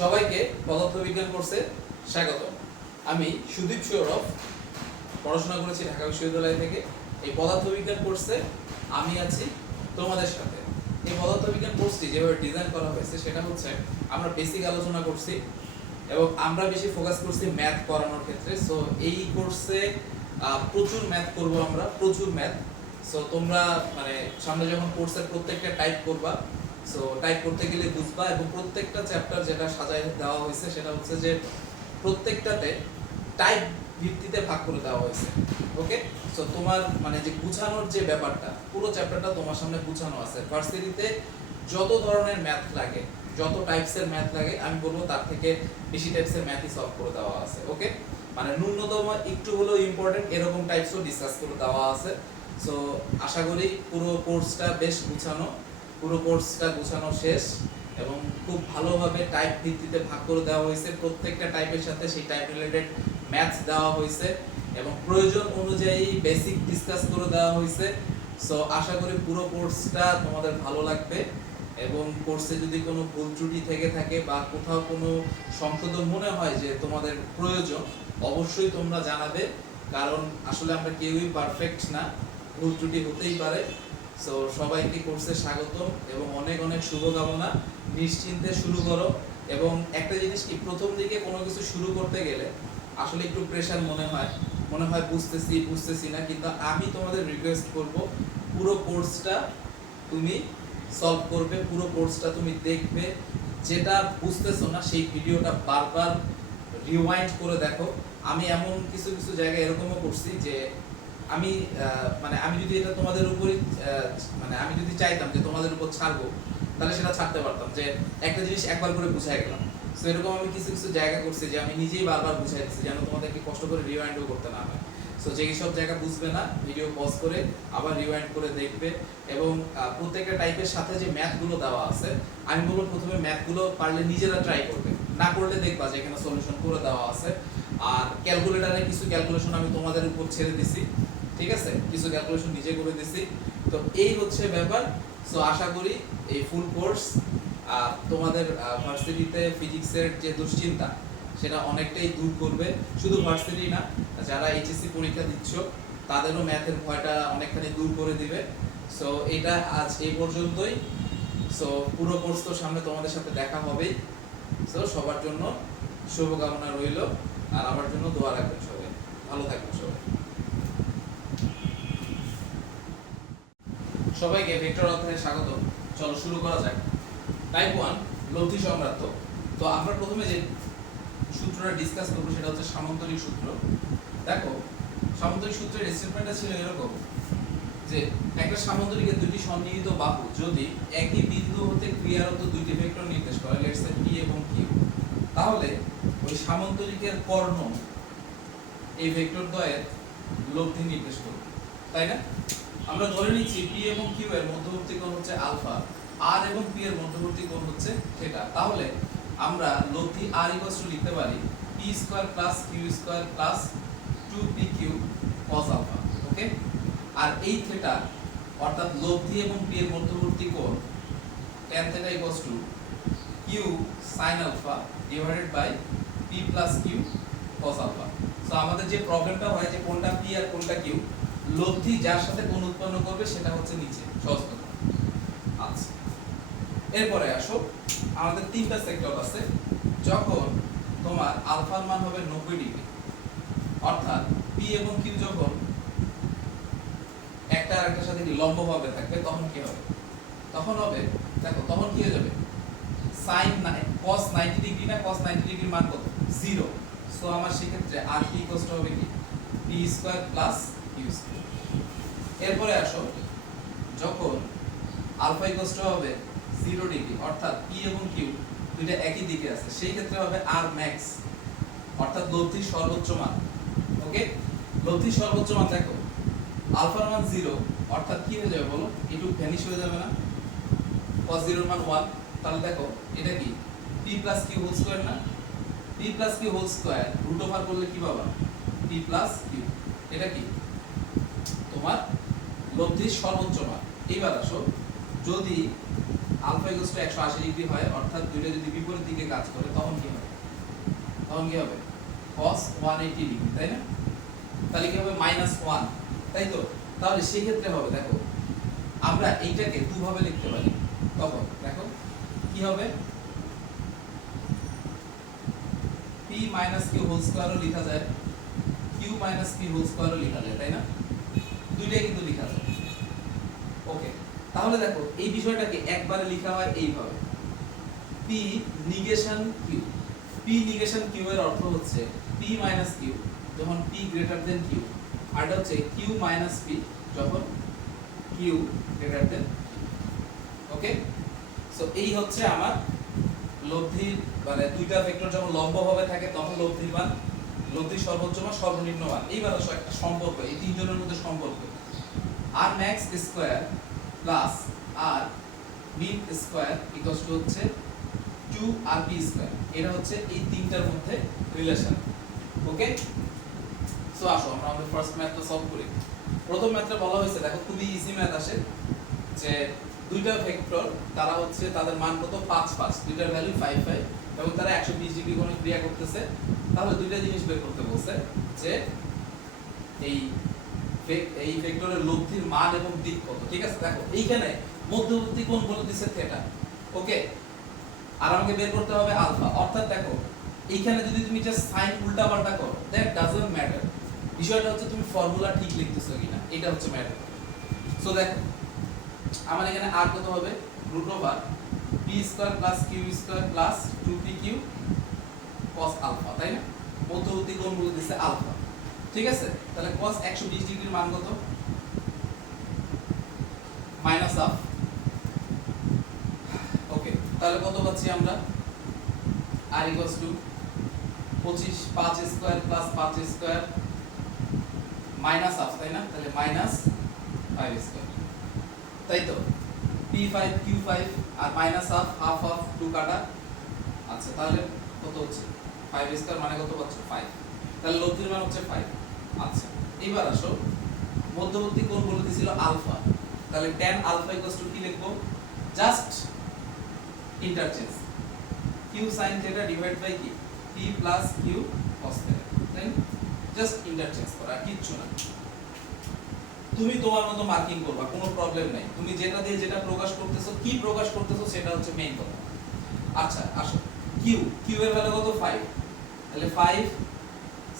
সবাইকে পদার্থবিজ্ঞান কোর্সে স্বাগত। আমি সুদীপ সৌরভ, পড়াশোনা করেছি ঢাকা বিশ্ববিদ্যালয় থেকে। এই পদার্থবিজ্ঞান কোর্সে আমি আছি তোমাদের সাথে। এই পদার্থবিজ্ঞান কোর্সটি যেভাবে ডিজাইন করা হয়েছে সেটা হচ্ছে আমরা বেসিক আলোচনা করছি এবং আমরা বেশি ফোকাস করছি ম্যাথ করানোর ক্ষেত্রে। সো এই কোর্সে প্রচুর ম্যাথ করব আমরা, প্রচুর ম্যাথ। সো তোমরা মানে সামনে যখন কোর্সের প্রত্যেকটা টাইপ করবা, সো টাইপ করতে গেলে বুঝবা, এবং প্রত্যেকটা চ্যাপ্টার যেটা সাজায় দেওয়া হয়েছে সেটা হচ্ছে যে প্রত্যেকটাতে টাইপ ভিত্তিতে ভাগ করে দেওয়া হয়েছে। ওকে, সো তোমার মানে যে গুছানোর যে ব্যাপারটা, পুরো চ্যাপ্টারটা তোমার সামনে গুছানো আছে। ভার্সিটিতে যত ধরনের ম্যাথ লাগে, যত টাইপসের ম্যাথ লাগে, আমি বলবো তার থেকে বেশি টাইপসের ম্যাথই সলভ করে দেওয়া আছে। ওকে, মানে ন্যূনতম একটু হলেও ইম্পর্টেন্ট এরকম টাইপসও ডিসকাস করে দেওয়া আছে। সো আশা করি পুরো কোর্সটা বেশ গুছানো, পুরো কোর্সটা গোছানো শেষ এবং খুব ভালোভাবে টাইপ ভিত্তিতে ভাগ করে দেওয়া হয়েছে। প্রত্যেকটা টাইপের সাথে সেই টাইপ রিলেটেড ম্যাথস দেওয়া হয়েছে এবং প্রয়োজন অনুযায়ী বেসিক ডিসকাস করে দেওয়া হয়েছে। সো আশা করি পুরো কোর্সটা তোমাদের ভালো লাগবে এবং কোর্সে যদি কোনো ভুল ত্রুটি থেকে থাকে বা কোথাও কোনো সংশোধন মনে হয় যে তোমাদের প্রয়োজন, অবশ্যই তোমরা জানাবে, কারণ আসলে আমরা কেউই পারফেক্ট না, ভুল ত্রুটি হতেই পারে। সো সবাইকে কোর্সে স্বাগতম এবং অনেক অনেক শুভকামনা। নিশ্চিন্তে শুরু করো। এবং একটা জিনিস কি, প্রথম দিকে কোনো কিছু শুরু করতে গেলে আসলে একটু প্রেশার মনে হয় বুঝতেছি না, কিন্তু আমি তোমাদের রিকোয়েস্ট করব পুরো কোর্সটা তুমি সলভ করবে, পুরো কোর্সটা তুমি দেখবে। যেটা বুঝতেছো না সেই ভিডিওটা বারবার রিওয়াইন্ড করে দেখো। আমি এমন কিছু কিছু জায়গায় এরকমও করছি যে আমি যদি এটা তোমাদের উপরই মানে আমি যদি চাইতাম যে তোমাদের উপর ছাড়বো, তাহলে সেটা ছাড়তে পারতাম, যে একটা জিনিস একবার করে বুঝাই গেলাম। সো এরকম আমি কিছু কিছু জায়গা করছি যে আমি নিজেই বারবার বুঝাই দিচ্ছি যেন তোমাদেরকে কষ্ট করে রিওয়াইন্ডও করতে না হয়। সো যেই সব জায়গা বুঝবে না, ভিডিও পজ করে আবার রিওয়াইন্ড করে দেখবে। এবং প্রত্যেকটা টাইপের সাথে যে ম্যাথগুলো দেওয়া আছে, আমি বলবো প্রথমে ম্যাথগুলো পারলে নিজেরা ট্রাই করবে, না করলে দেখবা যে এখানে সলিউশন করে দেওয়া আছে। আর ক্যালকুলেটরে কিছু ক্যালকুলেশন আমি তোমাদের উপর ছেড়ে দিছি, ঠিক আছে, কিছু ক্যালকুলেশন নিজে করে দিছি। তো এই হচ্ছে ব্যাপার। সো আশা করি এই ফুল কোর্স তোমাদের ভার্সিটিতে ফিজিক্সের যে দুশ্চিন্তা সেটা অনেকটাই দূর করবে। শুধু ভার্সিটি না, যারা এইচএসসি পরীক্ষা দিচ্ছ তাদেরও ম্যাথের ভয়টা অনেকখানি দূর করে দিবে। সো এটা আজ এই পর্যন্তই। সো পুরো কোর্স তো সামনে তোমাদের সাথে দেখা হবেই। সো সবার জন্য শুভকামনা রইল, আর আমার জন্য দোয়া রাখবেন সবাই। ভালো থাকবেন সবাই। সবাইকে ভেক্টর অধ্যায়ে স্বাগত। চলো শুরু করা যাক। টাইপ 1 লব্ধি সংক্রান্ত। তো আমরা প্রথমে যে সূত্রটা ডিসকাস করব সেটা হচ্ছে সামান্তরিক সূত্র। দেখো, সামান্তরিক সূত্রের স্টেটমেন্টটা ছিল এরকম যে একটা সামান্তরিকের দুটি সন্নিহিত বাহু যদি একই বিন্দু হতে ক্রিয়ারত দুইটি ভেক্টর নির্দেশ করে, লেটস সে পি এবং কিউ, তাহলে ওই সামান্তরিকের কর্ণ এই ভেক্টর দ্বয়ের লব্ধি নির্দেশ করবে, তাই না? আমরা ধরে নিচ্ছি পি এবং কিউ এর মধ্যবর্তী কোণ হচ্ছে আলফা, আর এবং পি এর মধ্যবর্তী কোণ হচ্ছে থিটা। তাহলে আমরা লব্ধি আর ইকুয়ালস টু লিখতে পারি P square plus Q square plus 2pq cos alpha. Okay, আর এই থিটা অর্থাৎ লব্ধি এবং পি এর মধ্যবর্তী কোণ tan theta equals to q sin alpha divided by p plus q cos alpha. So আমাদের যে প্রবলেমটা হয় যে কোনটা p আর কোনটা q, লব্ধি যার সাথে কোণ উৎপন্ন করবে সেটা হচ্ছে নিচে, সহজ কথা। আচ্ছা, এরপরে আসো, আমাদের তিনটা সেক্টর আছে। যখন তোমার আলফার মান হবে 90 ডিগ্রি, অর্থাৎ পি এবং কিউ যখন একটা আরেকটার সাথে কি লম্বভাবে থাকবে, তখন কি হবে? তখন হবে, দেখো তখন কি হয়ে যাবে, sin cos 90 ডিগ্রি না, cos 90 ডিগ্রির মান কত? 0। সো আমার সেক্ষেত্রে আর কি ইকুয়ালস টু হবে কি p square plus q square. এরপরে আসো, যখন আলফা ইকুয়ালস টু হবে 0 ডিগ্রি, অর্থাৎ p এবং q দুইটা একই দিকে আছে, সেই ক্ষেত্রে হবে r ম্যাক্স, অর্থাৎ লব্ধির সর্বোচ্চ মান। ওকে, লব্ধির সর্বোচ্চ মান দেখো, আলফার মান 0, অর্থাৎ কি হয়ে যাবে বলো, একটু ভ্যানিশ হয়ে যাবে না? cos 0 এর মান 1, তাহলে দেখো এটা কি p plus q whole square না? p plus q whole square root over করলে কি পাবা? p plus q। এটা কি তোমার লব্ধির সর্বোচ্চ মান। এবার আসো, যদি আলফা ইকুয়ালস টু 180 ডিগ্রি হয়, অর্থাৎ দুইটা যদি বিপরীত দিকে কাজ করে তখন কি হবে? তখন কি হবে? cos 180 ডিগ্রি, তাই না? তাহলে কি হবে? -1, তাই তো? তাহলে সেই ক্ষেত্রে হবে, দেখো আমরা এইটাকে দুভাবে লিখতে পারি। তখন দেখো কি হবে? p q হোল স্কয়ারও লেখা যায়, q p হোল স্কয়ারও লেখা যায়, তাই না? দুইটাই কিন্তু লেখা যায়। ওকে, তাহলে দেখো এই বিষয়টাকে একবারে লেখা হয় এইভাবে, p negation q। p negation q এর অর্থ হচ্ছে p q যখন p গ্রেটার দেন q, আর এটা হচ্ছে q p যখন q গ্রেটার দেন। ওকে, সো এই হচ্ছে আমার লব্ধির, মানে দুইটা ভেক্টর যখন লম্বভাবে থাকে তখন লব্ধির মান, লব্ধির সর্বোচ্চ মান সর্বনিম্ন মান। এইবার আসো একটা সম্পর্ক, এই তিনজনের মধ্যে সম্পর্ক, r max square plus r min square equals two হচ্ছে 2rp স্কয়ার। এটা হচ্ছে এই তিনটার মধ্যে রিলেশন। ওকে, সো আসো আমরা আমাদের ফার্স্ট ম্যাথটা সলভ করি। প্রথম ম্যাথটা বলা হয়েছে, দেখো খুবই ইজি ম্যাথ আসে, যে দুইটা ভেক্টর তারা হচ্ছে তাদের মান কত? 5 5, দুইটার ভ্যালু 5 5 এবং তারা 120 ডিগ্রি কোণে ক্রিয়া করতেছে। তাহলে দুইটা জিনিস বের করতে বলছে, যে এই ভেক্টরের লব্ধির মান এবং দিক কত। ঠিক আছে, দেখো এইখানে মধ্যবর্তী কোণ বলে দিছে থিটা। ওকে, আর আমাকে বের করতে হবে আলফা। অর্থাৎ দেখো এইখানে যদি তুমি জাস্ট সাইন উল্টা পাল্টা করো, দ্যাট ডাজন্ট ম্যাটার। বিষয়টা হচ্ছে তুমি ফর্মুলা ঠিক লিখতেছো কিনা, এটা হচ্ছে ম্যাটার। সো দেখো আমার এখানে আর কত হবে? Root over p square plus q square plus 2pq cos alpha, তাই না? মধ্যবর্তী কোণ বলে দিছে আলফা। ঠিক আছে, তাহলে cos 120 ডিগ্রির মান কত? Minus half. ওকে, তাহলে কত পাচ্ছি আমরা? r equals to 25 5 square plus 5 square minus half, তাই না? তাহলে মাইনাস 5 স্কয়ার, তাই তো? p5 q5 আর মাইনাস হাফ হাফ হাফ 2 কাটা। আচ্ছা, তাহলে কত হচ্ছে? 5 স্কয়ার মানে কত পাচ্ছ? 5। তাহলে লব্ধির মান হচ্ছে 5। আচ্ছা, এবার আসো মধ্যবর্তী কোণ বলে দিছিল আলফা। তাহলে tan আলফা ইকুয়ালস টু কি লিখবো? Just interchange q sin theta divide by কি p plus q cos theta, তাই না? জাস্ট ইন্টারচেঞ্জ করা, কিচ্ছু না। তুমি তোমার মতো মার্কিং করবা, কোনো প্রবলেম নাই। তুমি যেটা দিয়ে যেটা প্রকাশ করতেছো, কি প্রকাশ করতেছো সেটা হচ্ছে মেইন কথা। আচ্ছা আসো, q এর ভ্যালু কত? 5। তাহলে 5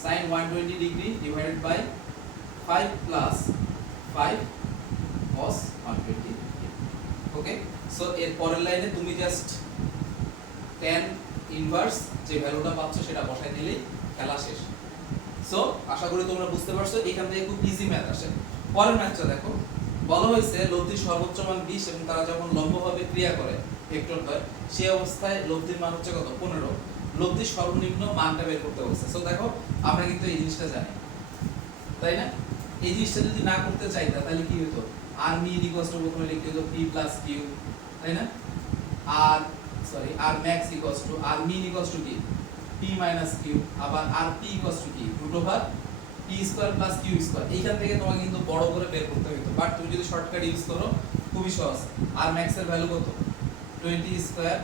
sin 120 degree divided by 5 plus 5 cos 120। Okay, so এর পরের লাইনে তুমি জাস্ট tan ইনভার্স যে ভ্যালুটা পাচ্ছ সেটা বসাই দিলেই খেলা শেষ। সো আশা করি তোমরা বুঝতে পারছো, এখান থেকে খুব ইজি ম্যাথ আসে। পরের ম্যাথটা দেখো, বলা হয়েছে লব্ধির সর্বোচ্চ মান 20 এবং তারা যখন লম্বভাবে ক্রিয়া করে ভেক্টরদ্বয়, সেই অবস্থায় লব্ধির মান হচ্ছে কত? 15। লব্ধির সর্বনিম্ন মানটা বের করতে বলছে। সো দেখো আমরা কিন্তু এই জিনিসটা জানি, তাই না? এই জিনিসটা যদি না করতে চাইতা তাহলে কি হতো? r min ইকুয়ালস টু প্রথমে লিখতে হতো p প্লাস q, তাই না? r max equals to r min equals to কি? p মাইনাস q, আবার rp ইকুয়ালস টু কি? Root over p square plus q square. এইখান থেকে তোমাকে কিন্তু বড় করে বের করতে হতো, বাট তুমি যদি শর্টকাট ইউজ করো খুবই সহজ। r max এর ভ্যালু কত? 20 স্কয়ার,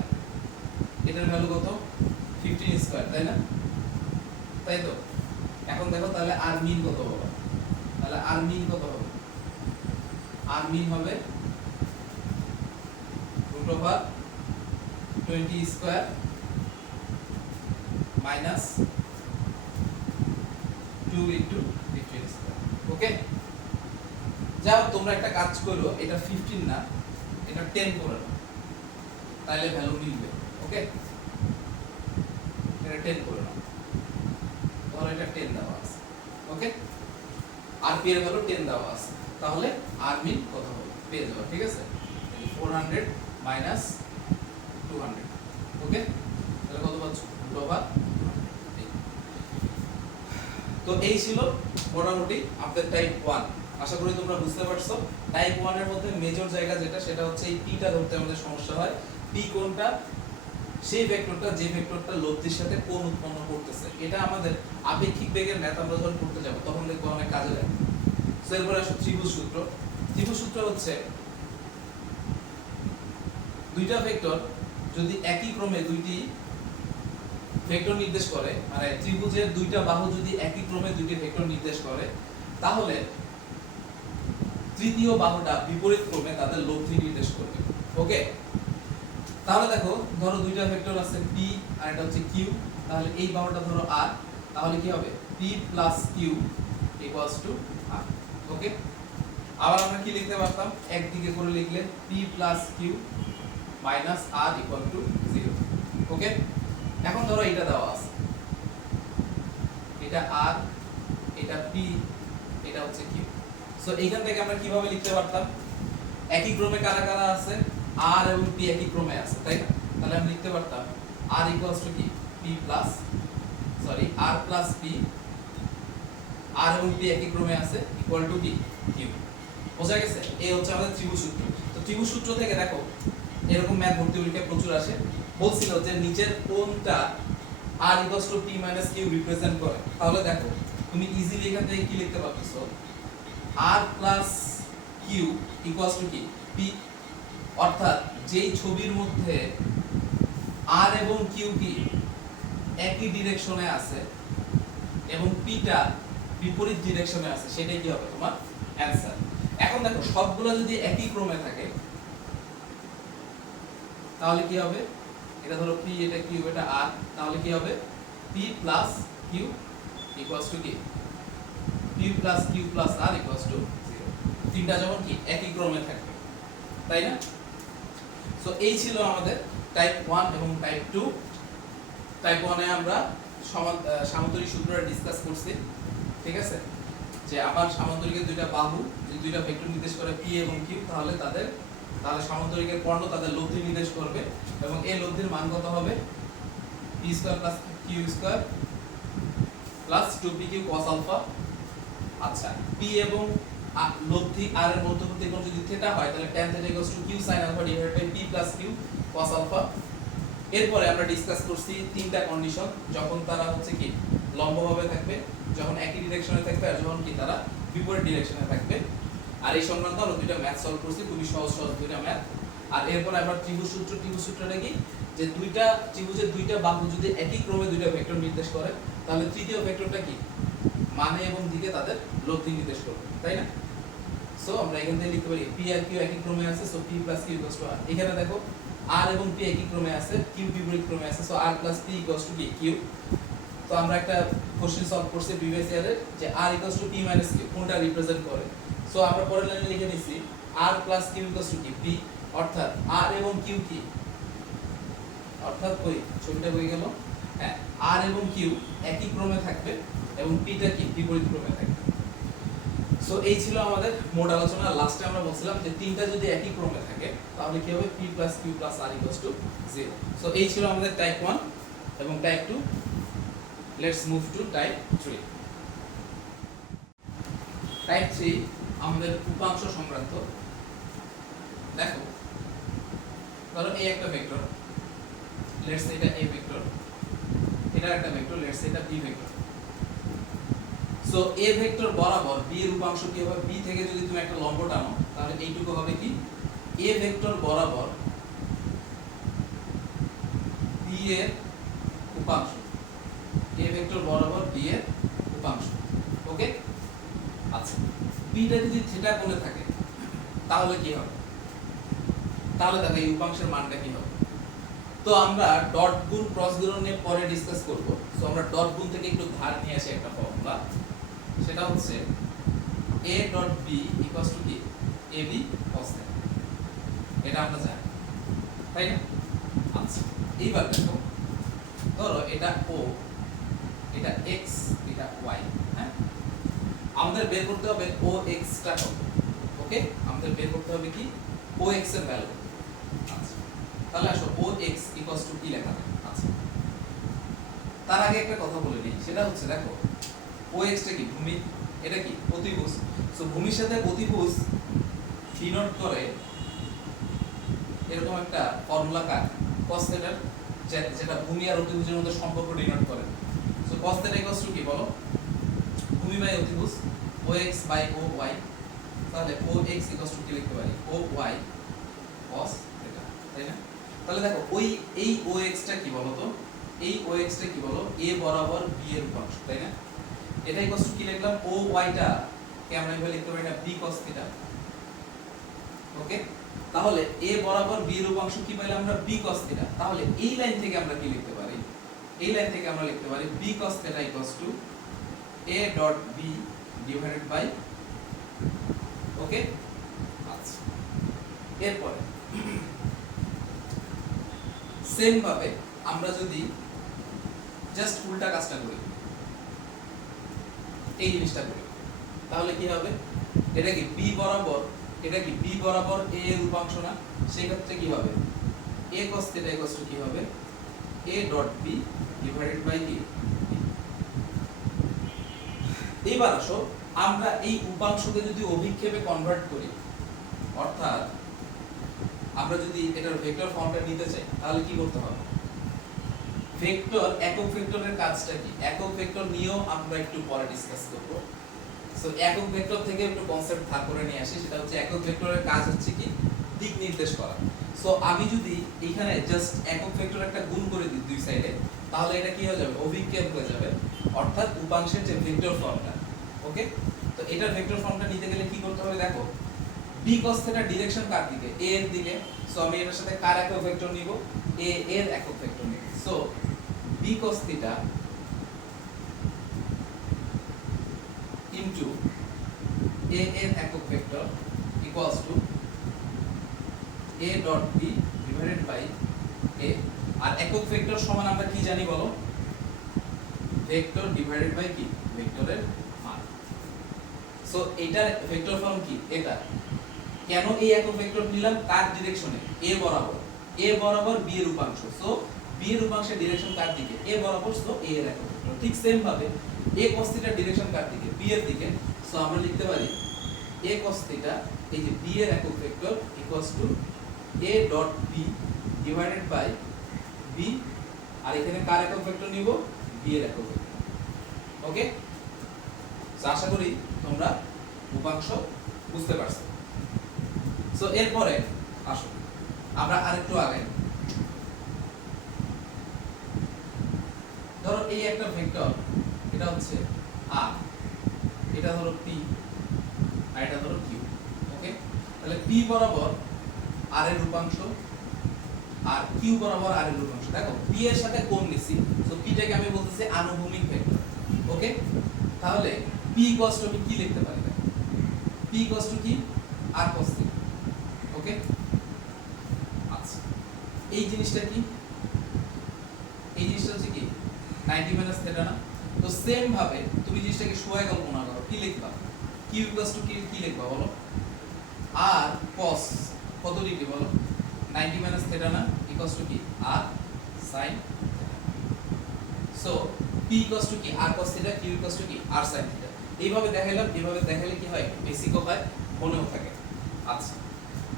এটার ভ্যালু কত? 15 স্কয়ার, তাই না? তাই তো? এখন দেখো তাহলে r min কত হবে? তাহলে r min কত হবে? r min হবে root over 20 square minus 2 into 15 square. Okay, যাও তোমরা একটা কাজ করো, এটা 15 না, এটা 10 করে নাও, তাহলে ভ্যালু মিলবে। ওকে, এটা 10 করে নাও, তাহলে এটা 10 দেওয়া আছে। ওকে, rp এর ভ্যালু 10 দেওয়া আছে, তাহলে r min কত হবে পেয়ে যাবে। ঠিক আছে, 400 মাইনাস 200। ওকে, তাহলে কত পাচ্ছ? Root over. তো এই ছিল মোটামুটি আপনাদের টাইপ 1। আশা করি তোমরা বুঝতে পারছো। টাইপ 1 এর মধ্যে মেজর জায়গা যেটা, সেটা হচ্ছে এই p-টা ধরতে আমাদের সমস্যা হয়। p কোনটা? সেই ভেক্টরটা যে ভেক্টরটা লব্ধির সাথে কোণ উৎপন্ন করতেছে। এটা আমাদের আপেক্ষিক বেগের ম্যাথ আমরা যখন করতে যাব তখন দেখবো অনেক কাজে লাগে। সো এরপরে আসো ত্রিভুজ সূত্র। ত্রিভুজ সূত্র হচ্ছে দুইটা ভেক্টর যদি একই ক্রমে দুইটি ভেক্টর নির্দেশ করে, মানে ত্রিভুজের দুইটা বাহু যদি একই ক্রমে দুইটি ভেক্টর নির্দেশ করে, তাহলে তৃতীয় বাহুটা বিপরীত ক্রমে তাদের লব্ধি নির্দেশ করবে। ওকে, তাহলে দেখো ধরো দুইটা ভেক্টর আছে p আর এটা হচ্ছে q, তাহলে এই বাহুটা ধরো r, তাহলে কি হবে p plus q equals to r। ওকে, আবার আমরা কি লিখতে পারতাম, একদিকে করে লিখলে p plus q minus r equal to 0। ওকে, এখন ধরো এটা দেওয়া আছে, এটা r, এটা p, এটা হচ্ছে q। সো এইখান থেকে আমরা কিভাবে লিখতে পারতাম, একই ক্রমে কারা কারা আছে, r এবং p একই ক্রমে আছে, তাই না? তাহলে আমি লিখতে পারতাম r equals to কি p plus r plus p, r এবং p একই ক্রমে আছে, ইকুয়াল টু কি q। বোঝা গেছে? এই হচ্ছে আমাদের ত্রিভুজ সূত্র। তো ত্রিভুজ সূত্র থেকে দেখো এরকম ম্যাথ ভর্তি পরীক্ষায় প্রচুর আসে, বলছিল যে নিচের কোণটা r equals to p minus q represent করে। তাহলে দেখো তুমি ইজিলি এখান থেকে কি লিখতে পারতেছো, r plus q equals to কি p, অর্থাৎ যেই ছবির মধ্যে r এবং q কি একই ডিরেকশনে আছে এবং p টা বিপরীত ডিরেকশনে আছে, সেটাই কি হবে তোমার অ্যানসার। এখন দেখো সবগুলো যদি একই ক্রমে থাকে তাহলে কি হবে, এটা ধরো p, এটা q, এটা r, তাহলে কি হবে p plus q equals to কি p plus q plus r equals to 0। তিনটা যেমন কি একই ক্রমে থাকবে, তাই না? সো এই ছিল আমাদের টাইপ 1 এবং টাইপ 2। টাইপ 1 এ আমরা সামান্তরিক সূত্রটা ডিসকাস করছি, ঠিক আছে? যে আমার সামান্তরিকের দুইটা বাহু যদি দুইটা ভেক্টর নির্দেশ করে p এবং q, তাহলে সামান্তরিকের কর্ণ তাদের লব্ধি নির্দেশ করবে এবং এই লব্ধির মান কত হবে, p square plus q square plus 2pq cos alpha. আচ্ছা, p এবং লব্ধি r এর মধ্যবর্তী কোণ যদি থিটা হয়, তাহলে tan θ q sin alpha divided by p plus q cos alpha. এরপরে আমরা ডিসকাস করছি তিনটা কন্ডিশন, যখন তারা হচ্ছে কি লম্বভাবে থাকবে, যখন একই ডিরেকশনে থাকবে, আর যখন কি তারা বিপরীত ডিরেকশনে থাকবে। আর এই সংক্রান্ত আমরা দুইটা ম্যাথ সলভ করছি, খুবই সহজ সহজ দুইটা ম্যাথ। আর এরপরে আমরা ত্রিভুজ সূত্রটা কি, যে দুইটা ত্রিভুজের দুইটা বাহু যদি একই ক্রমে দুইটা ভেক্টর নির্দেশ করে, তাহলে তৃতীয় ভেক্টরটা কি মানে এবং দিকে তাদের লব্ধি নির্দেশ করবে, তাই না? সো আমরা এখান থেকে লিখতে পারি p আর q একই ক্রমে আছে, so p plus q equals to r। এখানে দেখো r এবং p একই ক্রমে আছে, q বিপরীত ক্রমে আছে, so r plus p equals to q। তো আমরা একটা কোশ্চেন সলভ করছি প্রিভিয়াস ইয়ারের, যে r equals to p minus q কোনটা রিপ্রেজেন্ট করে। সো আমরা পরের লাইনে লিখে নিছি r plus q equals to কি p, অর্থাৎ r এবং q কি, অর্থাৎ কই ছবিটা কই গেল, হ্যাঁ r এবং q একই ক্রমে থাকবে এবং p টা কি বিপরীত ক্রমে থাকবে। সো এই ছিল আমাদের মোট আলোচনা। লাস্টে আমরা বলছিলাম যে তিনটা যদি একই ক্রমে থাকে তাহলে কি হবে, p plus q plus r equals to 0। So এই ছিল আমাদের টাইপ 1 এবং type 2। Let's move to type 3। Type 3 আমাদের উপাংশ সংক্রান্ত। দেখো ধরো এই একটা ভেক্টর, লেটস সে এটা a ভেক্টর, এটা একটা ভেক্টর, লেটস সে এটা b vector. So a vector বরাবর b এর উপাংশ কি হবে, b থেকে যদি তুমি একটা লম্ব টানো তাহলে এইটুকু হবে কি a ভেক্টর বরাবর b এর উপাংশ, a ভেক্টর বরাবর b এর উপাংশ। ওকে, আচ্ছা b টা যদি থিটা কোণে থাকে তাহলে কি হবে, তাহলে দেখো এই উপাংশের মানটা কি হবে। তো আমরা ডট গুণ ক্রস গুণ নিয়ে পরে ডিসকাস করব। সো আমরা ডট গুণ থেকে একটু ধার নিয়ে আসি একটা ফর্মুলা, সেটা হচ্ছে a dot b equals to কি ab cos θ। এটা আমরা জানি, তাই না? আচ্ছা এইবার দেখো ধরো এটা o, এটা x, এটা y, হ্যাঁ আমাদের বের করতে হবে ox টা কত। ওকে, আমাদের বের করতে হবে কি ox এর ভ্যালু। আচ্ছা তাহলে আসো ox ইকুয়ালস টু কি লেখা যায়। আচ্ছা তার আগে একটা কথা বলে নিই, সেটা হচ্ছে দেখো ox টা কি ভূমি, এটা কি প্রতিভুজ। সো ভূমির সাথে প্রতিভুজ ডিনোট করে এরকম একটা ফর্মুলা কার cos θ, যেটা ভূমি আর অতিভুজের মধ্যে সম্পর্ক ডিনোট করে। সো cos θ ইকুয়ালস টু কি বলো, ভূমি বাই অতিভুজ ox বাই oy। তাহলে ox ইকুয়ালস টু কি লিখতে পারি, oy cos θ। তাই না? তাহলে দেখো ওই এই OX টা কি বলো তো, এই OX টা কি বলো, a বরাবর b এর উপাংশ, তাই না? এটাই কষ্ট কি লিখলাম, OY টা কে আমরা এভাবে লিখতে পারি না, b cos θ। ওকে, তাহলে a বরাবর b এর উপাংশ কি পাইলাম আমরা, b cos θ। তাহলে এই লাইন থেকে আমরা কি লিখতে পারি, এই লাইন থেকে আমরা লিখতে পারি b cos θ a dot b divided by, okay. আচ্ছা, এরপরে সেম ভাবে আমরা যদি জাস্ট উল্টা কাজটা করি, এই জিনিসটা করি, তাহলে কি হবে, এটা কি b বরাবর, এটা কি b বরাবর a এর উপাংশ না, সেই ক্ষেত্রে কি হবে, a cos θ কি হবে, a dot b divided by কি। এবার আসো আমরা এই উপাংশকে যদি অভিক্ষেপে কনভার্ট করি, অর্থাৎ আমরা যদি এটার ভেক্টর ফর্মটা নিতে চাই, তাহলে কি করতে হবে, ভেক্টর, একক ভেক্টরের কাজটা কি, একক ভেক্টর নিয়েও আমরা একটু পরে ডিসকাস করব। সো একক ভেক্টর থেকে একটু কনসেপ্ট ধার করে নিয়ে আসি, সেটা হচ্ছে একক ভেক্টরের কাজ হচ্ছে কি, দিক নির্দেশ করা। সো আমি যদি এখানে জাস্ট একক ভেক্টর একটা গুণ করে দিই দুই সাইডে, তাহলে এটা কি হয়ে যাবে, অভিক্ষেপ হয়ে যাবে, অর্থাৎ উপাংশের যে ভেক্টর ফর্মটা। ওকে, তো এটার ভেক্টর ফর্মটা নিতে গেলে কি করতে হবে, দেখো b cos θ ডিরেকশন কার দিকে, a এর দিকে। সো আমি এটার সাথে কার একক ভেক্টর নিব, a এর একক ভেক্টর নিব। So b cos θ into a এর একক vector equals to a dot b divided by a। আর একক ভেক্টর সমান আমরা কি জানি বলো, ভেক্টর ডিভাইডেড বাই কি, ভেক্টরের মান। সো এটার ভেক্টর ফর্ম কি, এটা কেন এই একক ভেক্টর নিলাম, কার ডিরেকশনে, a বরাবর, a বরাবর b এর উপাংশ। সো b এর উপাংশের ডিরেকশন কার দিকে, a বরাবর, সো a এর একক ভেক্টর। ঠিক সেম ভাবে a cos θ ডিরেকশন কার দিকে, b এর দিকে। সো আমরা লিখতে পারি a cos θ, এই যে b এর একক vector equals to a dot b divided by b, আর এখানে কার একক ভেক্টর নিব, b এর একক ভেক্টর। ওকে, সো আশা করি তোমরা উপাংশ বুঝতে পারছো। সো এরপরে আসো আমরা আরেকটু আগে, ধরো এই একটা ভেক্টর, এটা হচ্ছে r, এটা ধরো p, আর এটা ধরো q। ওকে, তাহলে p বরাবর r এর উপাংশ আর q বরাবর r এর উপাংশ। দেখো p এর সাথে কোণ নিছি, সো p টাকে আমি বলতেছি আনুভূমিক ভেক্টর। ওকে, তাহলে p ইকুয়ালস টু কি লিখতে পারি, p ইকুয়ালস টু কি, r cos θ। ওকে, আচ্ছা, এই জিনিসটা কি, এই জিনিসটা হচ্ছে কি 90 মাইনাস θ না। তো সেম ভাবে তুমি জিনিসটাকে সোজা কল্পনা করো, কি লিখবা, q ইকুয়ালস টু কি লিখবা বলো, r cos কত ডিগ্রি বলো, 90 মাইনাস θ না, ইকুয়ালস টু কি, r sin। So p equals to কি, r cos θ, q equals to কি, r sin θ। এইভাবে দেখাইলাম, এইভাবে দেখাইলে কি হয়, বেসিকও হয়, মনেও থাকে। আচ্ছা,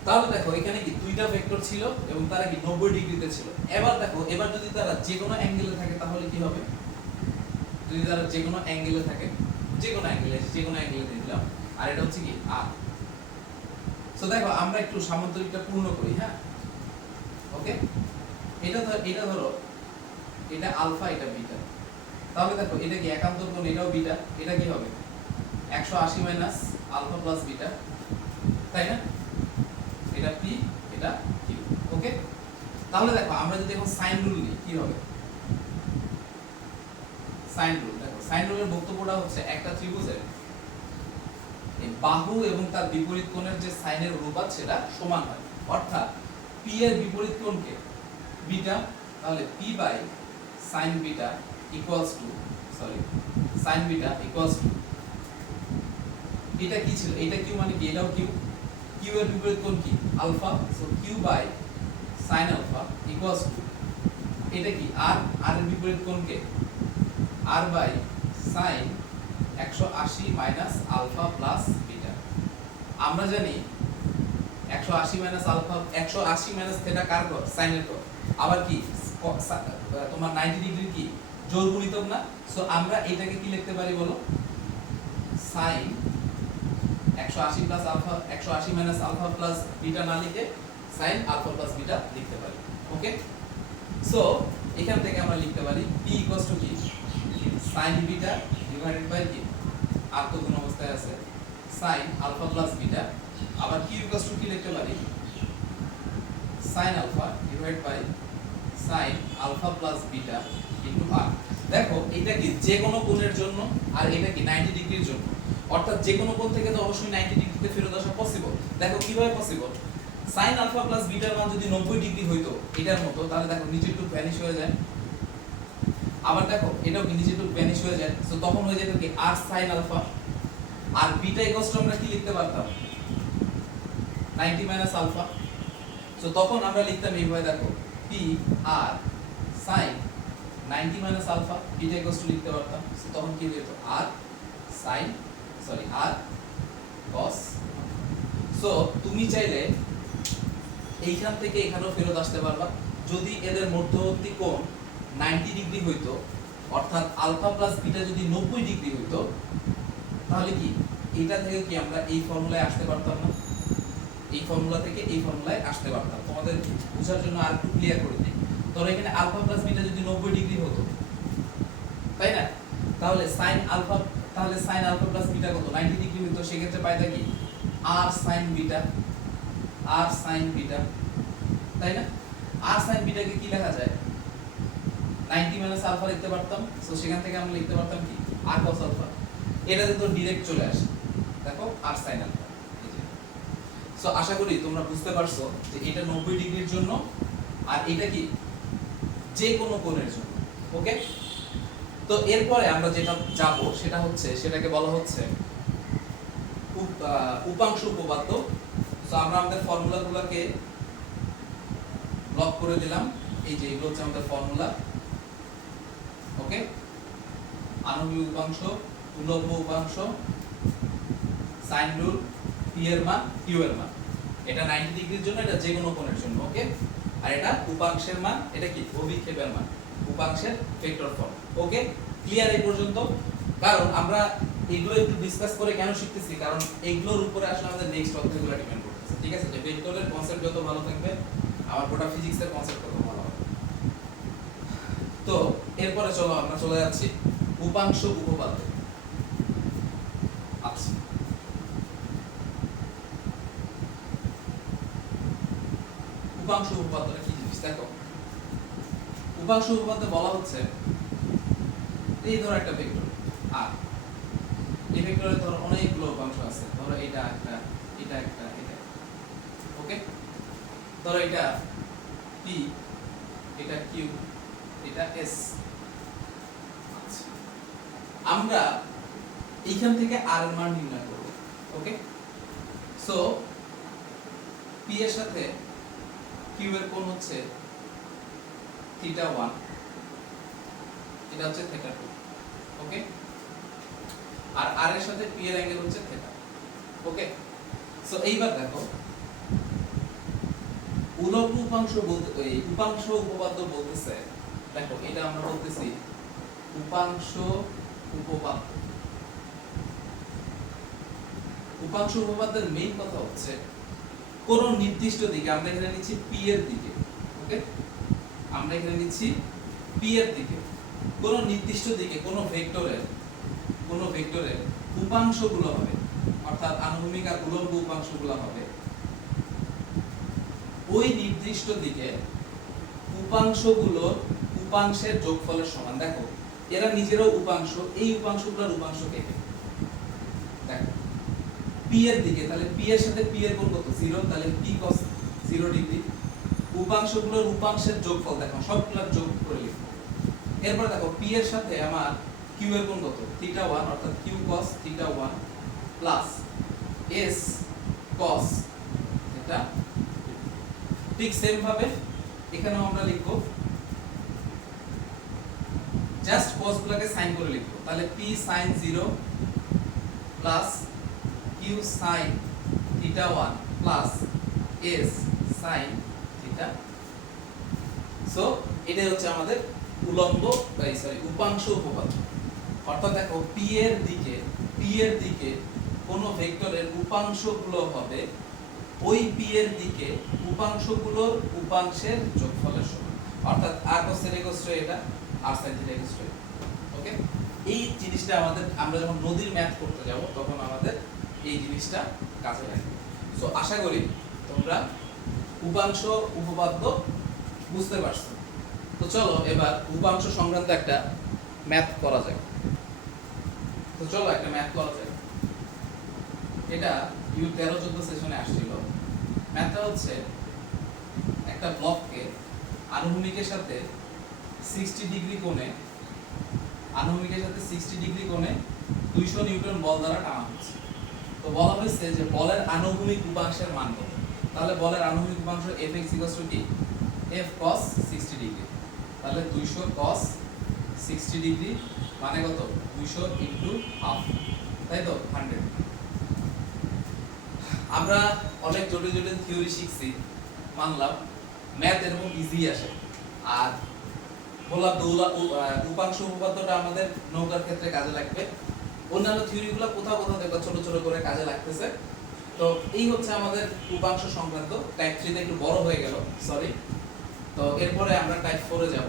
তাহলে দেখো এখানে কি দুইটা ভেক্টর ছিল এবং তারা কি 90 ডিগ্রিতে ছিল। এবার দেখো, এবার যদি তারা যে কোনো অ্যাঙ্গেলে থাকে তাহলে কি হবে, যদি তারা যে কোনো অ্যাঙ্গেলে থাকে, যে কোনো অ্যাঙ্গেলে দিয়ে দিলাম, আর এটা হচ্ছে কি r। সো দেখো আমরা একটু সামান্তরিকটা পূর্ণ করি, হ্যাঁ। ওকে, এটা ধরো এটা আলফা, এটা বিটা। তাহলে দেখো এটা কি একান্তর কোণ, এটাও বিটা, এটা কি হবে 180 মাইনাস আলফা প্লাস বিটা, তাই না, এটা p, এটা q। ওকে, তাহলে দেখো আমরা যদি এখন সাইন রুল নিই, কি হবে, সাইন রুল। দেখো সাইন রুলের বক্তব্যটা হচ্ছে একটা ত্রিভুজের এই বাহু এবং তার বিপরীত কোণের যে সাইনের অনুপাত সেটা সমান হয়, অর্থাৎ p এর বিপরীত কোণকে বিটা, তাহলে p by sin beta equals to, sin beta equals to, এটা কি ছিল, এটা q মানে কি, এটাও q, q এর বিপরীত কোণ কি, alpha. So q by sin alpha equals to, এটা কি r, r এর বিপরীত কোণ কে, r by sin 180 minus alpha plus beta. আমরা জানি 180 মাইনাস আলফা, 180 মাইনাস থিটা কার কোণ, সাইনের কোণ। আবার কি তোমার 90 ডিগ্রি কি জোড় গুণিতক না। সো আমরা এটাকে কি লিখতে পারি বলো, sin 180 plus alpha, 180 minus alpha plus beta না লিখে sin আলফা প্লাস বিটা লিখতে পারি। ওকে, সো এখান থেকে আমরা লিখতে পারি p ইকুয়ালস টু কি sin বিটা ডিভাইডেড বাই কি আর তো কোন অবস্থায় আছে sin আলফা প্লাস বিটা, আবার q ইকুয়ালস টু কি লিখতে পারি sin alpha divided by sin alpha plus beta into r। দেখো এটা কি যে কোনো কোণের জন্য, আর এটা কি 90 ডিগ্রির জন্য, অর্থাৎ যে কোনো কোণ থেকে তো অবশ্যই 90 ডিগ্রিতে ফেরত আসা পসিবল। দেখো কিভাবে পসিবল, sin আলফা প্লাস বিটার মান যদি 90 ডিগ্রি হইতো এটার মতো, তাহলে দেখো নিচে একটু ভ্যানিশ হয়ে যায়, আবার দেখো এটাও কি নিচে একটু ভ্যানিশ হয়ে যায়, সো তখন হয়ে যেত কি r sin আলফা, আর বিটা ইকুয়ালস টু আমরা কি লিখতে পারতাম 90 মাইনাস আলফা, সো তখন আমরা লিখতাম এইভাবে, দেখো p r sin 90 minus alpha, beta equals to লিখতে পারতাম, সো তখন কি হতো r sin r cos। So তুমি চাইলে এইখান থেকে এখানেও ফেরত আসতে পারবা, যদি এদের মধ্যবর্তী কোণ 90 ডিগ্রি হইতো, অর্থাৎ আলফা প্লাস বিটা যদি 90 ডিগ্রি হইতো, তাহলে কি এটা থেকে কি আমরা এই ফর্মুলায় আসতে পারতাম না, এই ফর্মুলা থেকে এই ফর্মুলায় আসতে পারতাম। তোমাদের বোঝার জন্য আর একটু ক্লিয়ার করে দিই, ধরো এখানে আলফা প্লাস বিটা যদি 90 ডিগ্রি হতো, তাই না, তাহলে sin আলফা প্লাস বিটা কত 90 ডিগ্রি হতো, সেক্ষেত্রে পাইতা কি r sin বিটা, তাই না, r sin বিটা কে কি লেখা যায় 90 মাইনাস আলফা লিখতে পারতাম, সো সেখান থেকে আমরা লিখতে পারতাম কি r cos আলফা, এটাতে তো ডাইরেক্ট চলে আসে, দেখো r sin আলফা। সো আশা করি তোমরা বুঝতে পারছো যে এটা 90 ডিগ্রির জন্য, আর এটা কি যে কোনো কোণের জন্য। ওকে, তো এরপরে আমরা যেটা যাব সেটা হচ্ছে, সেটাকে বলা হচ্ছে উপাংশ উপপাদ্য। সো আমরা আমাদের ফর্মুলাগুলোকে ব্লক করে দিলাম, এই যে এগুলো হচ্ছে আমাদের ফর্মুলা। ওকে, আণবিক উপাংশ, উলম্ব উপাংশ, সাইন রুল, পি এর মান, কিউ এর মান, এটা 90 ডিগ্রির জন্য, এটা যে কোনো কোণের জন্য। ওকে, আর এটা উপাংশের মান, এটা কি অভিক্ষেপের মান, উপাংশের ভেক্টর ফর্ম। ওকে, ক্লিয়ার এই পর্যন্ত? কারণ আমরা এগুলো একটু ডিসকাস করে কেন শিখতেছি, কারণ এগুলোর উপরে আসলে আমাদের নেক্সট অধ্যায়গুলো ডিপেন্ড করতেছে। ঠিক আছে, যে ভেক্টরের কনসেপ্ট যত ভালো থাকবে, আমার গোটা ফিজিক্সের কনসেপ্ট তত ভালো হবে। তো এরপরে চলো আমরা চলে যাচ্ছি উপাংশ উপপাদ্য। আচ্ছা, উপাংশ উপপাদ্যটা কি জিনিস দেখো। উপাংশ উপপাদ্যে বলা হচ্ছে এই ধরো একটা ভেক্টর আর এই ভেক্টরের ধরো অনেকগুলো উপাংশ আছে, ধরো এটা একটা, এটা একটা, এটা। ওকে, ধরো এটা p, এটা q, এটা s। আচ্ছা, আমরা এইখান থেকে r এর মান নির্ণয় করব। ওকে, সো p এর সাথে q এর কোণ হচ্ছে θ1, এটা হচ্ছে θ2। ওকে, আর r এর সাথে p এর অ্যাঙ্গেল হচ্ছে θ। ওকে, সো এইবার দেখো উলম্ব উপাংশ বলতে, এই উপাংশ উপপাদ্য বলতেছে, দেখো এটা আমরা বলতেছি উপাংশ উপপাদ্য। উপাংশ উপপাদ্যের মেইন কথা হচ্ছে কোন নির্দিষ্ট দিকে, আমরা এখানে নিচ্ছি p এর দিকে। ওকে, আমরা এখানে নিচ্ছি p এর দিকে, কোন নির্দিষ্ট দিকে কোন ভেক্টরের উপাংশগুলো হবে, অর্থাৎ আনুভূমিক আর উলম্ব উপাংশগুলো হবে ওই নির্দিষ্ট দিকে উপাংশগুলোর উপাংশের যোগফলের সমান। দেখো এরা নিজেরাও উপাংশ, এই উপাংশগুলোর উপাংশ কে, দেখো p এর দিকে, তাহলে p এর সাথে p এর কোণ কত 0, তাহলে p cos 0 ডিগ্রি। উপাংশগুলোর উপাংশের যোগফল দেখো, সবগুলোর যোগ করে লিখব। এরপর দেখো p এর সাথে আমার q এর কোণ কত θ1, অর্থাৎ q cos θ1 plus s cos θ। ঠিক সেম ভাবে এখানেও আমরা লিখব, জাস্ট cos গুলোকে সাইন করে লিখব, তাহলে p sin 0 plus q sin θ1 plus s sin θ। So এটাই হচ্ছে আমাদের উলম্ব উপাংশ উপপাদ্য। অর্থাৎ দেখো p এর দিকে কোন ভেক্টরের উপাংশগুলো হবে ওই p এর দিকে উপাংশগুলোর উপাংশের যোগফলের সমান, অর্থাৎ r cos θ এটা r sin θ এটা। ওকে, এই জিনিসটা আমাদের আমরা যখন নদীর ম্যাথ করতে যাব তখন আমাদের এই জিনিসটা কাজে লাগবে। সো আশা করি তোমরা উপাংশ উপপাদ্য বুঝতে পারছো। তো চলো এবার উপাংশ সংক্রান্ত একটা ম্যাথ করা যাক। তো চলো একটা ম্যাথ করা যাক। এটা ইউ 13-14 সেশনে আসছিল। ম্যাথটা হচ্ছে একটা ব্লককে আনুভূমিকের সাথে 60 ডিগ্রি কোণে 200 নিউটন বল দ্বারা টানা হচ্ছে। তো বলা হয়েছে যে বলের আনুভূমিক উপাংশের মান কত। তাহলে বলের আনুভূমিক উপাংশ Fx কি F cos 60 ডিগ্রি। তাহলে 200 cos 60 ডিগ্রি মানে কত 200 ইনটু হাফ, তাই তো 100। আমরা অনেক জটিল জটিল থিওরি শিখছি, মানলাম ম্যাথ এরকম ইজি আসে। আর বললাম উপাংশ উপপাদ্যটা আমাদের নৌকার ক্ষেত্রে কাজে লাগবে। অন্যান্য থিওরিগুলো কোথাও কোথাও দেখবা ছোট ছোট করে কাজে লাগতেছে। তো এই হচ্ছে আমাদের উপাংশ সংক্রান্ত। টাইপ 3 তে একটু বড় হয়ে গেল, সরি। তো এরপরে আমরা টাইপ 4 এ যাব।